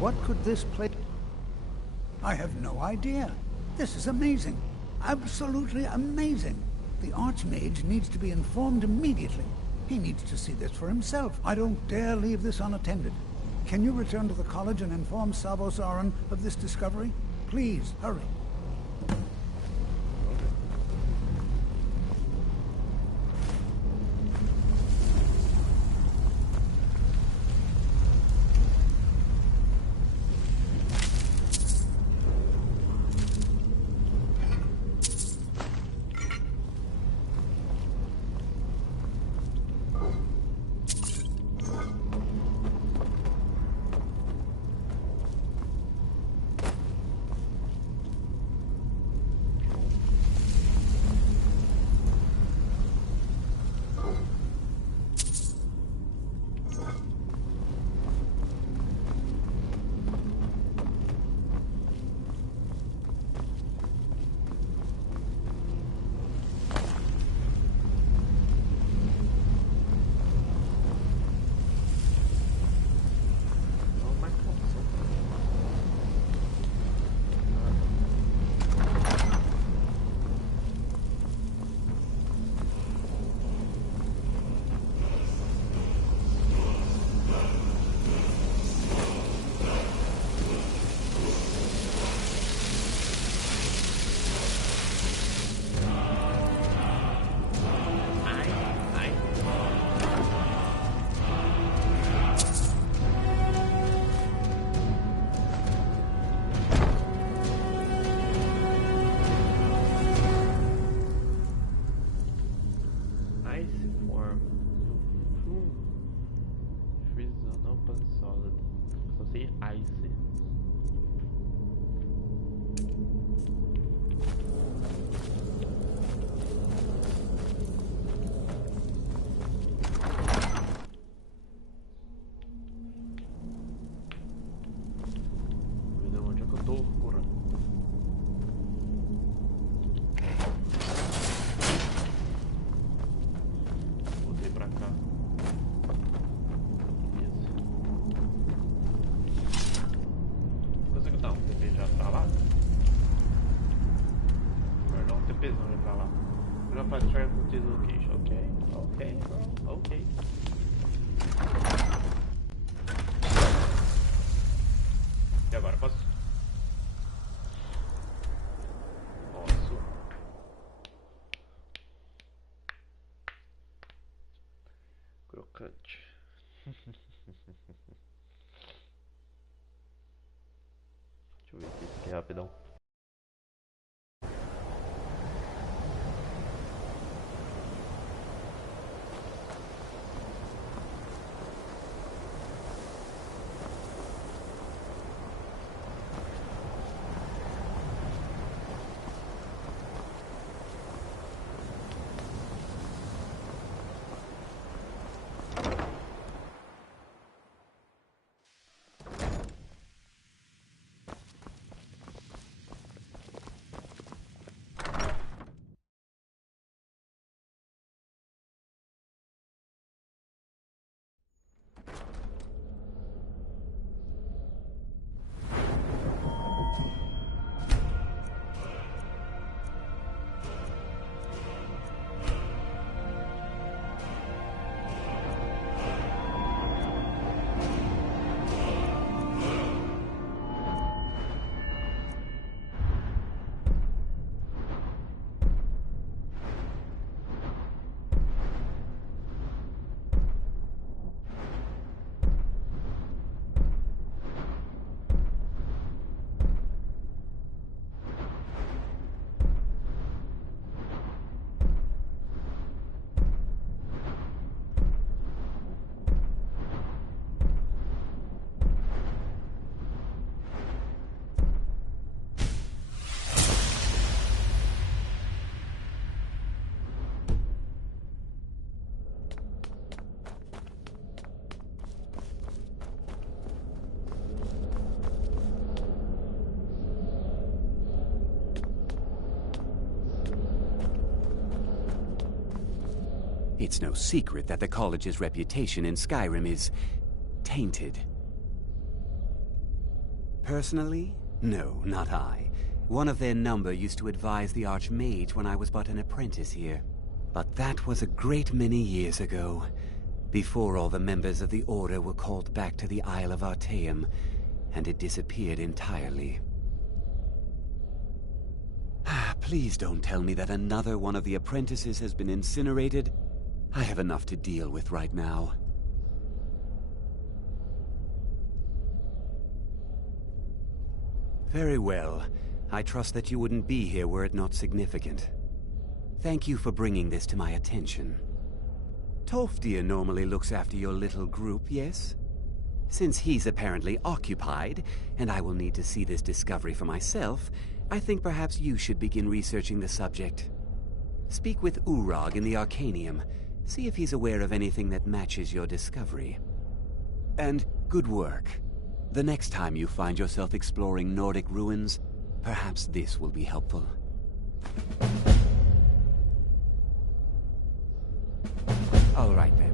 What could this place... I have no idea. This is amazing. Absolutely amazing. The Archmage needs to be informed immediately. He needs to see this for himself. I don't dare leave this unattended. Can you return to the college and inform Savos Aran of this discovery? Please, hurry. C-I-C. Meu Deus, onde é que eu tô, porra? Voltei pra cá. Isso. Consigo dar um TP já pra lá? Melhor dar um TPzão já pra lá. Eu já faço track with this location. Ok, bro. Ok. E agora, posso? Posso. Crocante. Deixa eu ver aqui, isso aqui rapidão. It's no secret that the college's reputation in Skyrim is tainted. Personally, no, not I. One of their number used to advise the Archmage when I was but an apprentice here. But that was a great many years ago, before all the members of the Order were called back to the Isle of Artaeum, and it disappeared entirely. Please don't tell me that another one of the apprentices has been incinerated. I have enough to deal with right now. Very well. I trust that you wouldn't be here were it not significant. Thank you for bringing this to my attention. Tolfdir normally looks after your little group, yes? Since he's apparently occupied, and I will need to see this discovery for myself, I think perhaps you should begin researching the subject. Speak with Urag in the Arcanium. See if he's aware of anything that matches your discovery. And good work. The next time you find yourself exploring Nordic ruins, perhaps this will be helpful. All right then.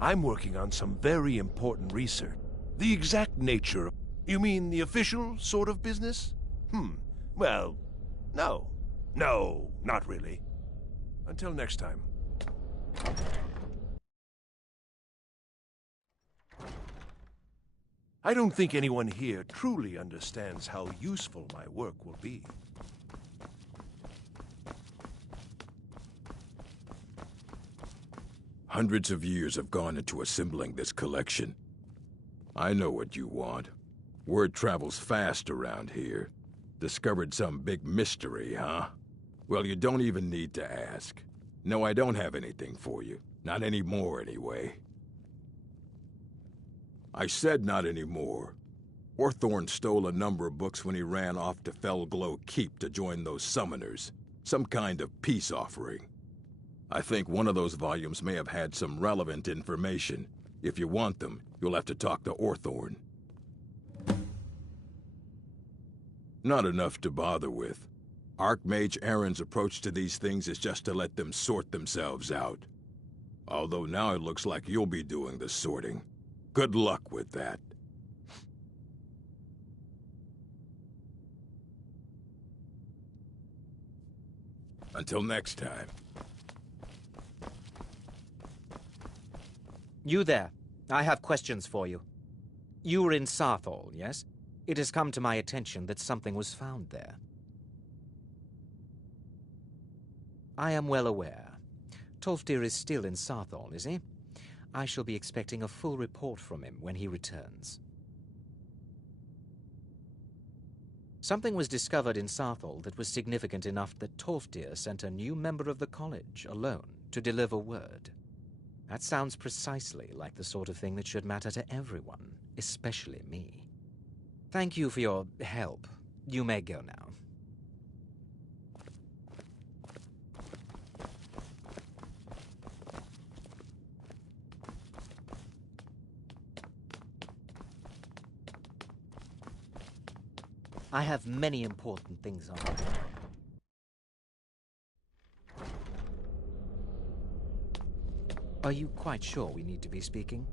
I'm working on some very important research. The exact nature of You mean the official sort of business? Well, no. No, not really. Until next time. I don't think anyone here truly understands how useful my work will be. Hundreds of years have gone into assembling this collection. I know what you want. Word travels fast around here. Discovered some big mystery, huh? Well, you don't even need to ask. No, I don't have anything for you. Not anymore, anyway. I said not anymore. Orthorn stole a number of books when he ran off to Felglow Keep to join those summoners. Some kind of peace offering. I think one of those volumes may have had some relevant information. If you want them, you'll have to talk to Orthorn. Not enough to bother with. Archmage Aaron's approach to these things is just to let them sort themselves out. Although now it looks like you'll be doing the sorting. Good luck with that. Until next time. You there. I have questions for you. You were in Sarthal, yes? It has come to my attention that something was found there. I am well aware. Tolfdir is still in Sarthal, is he? I shall be expecting a full report from him when he returns. Something was discovered in Sarthal that was significant enough that Tolfdir sent a new member of the college alone to deliver word. That sounds precisely like the sort of thing that should matter to everyone, especially me. Thank you for your help. You may go now. I have many important things on my mind. Are you quite sure we need to be speaking?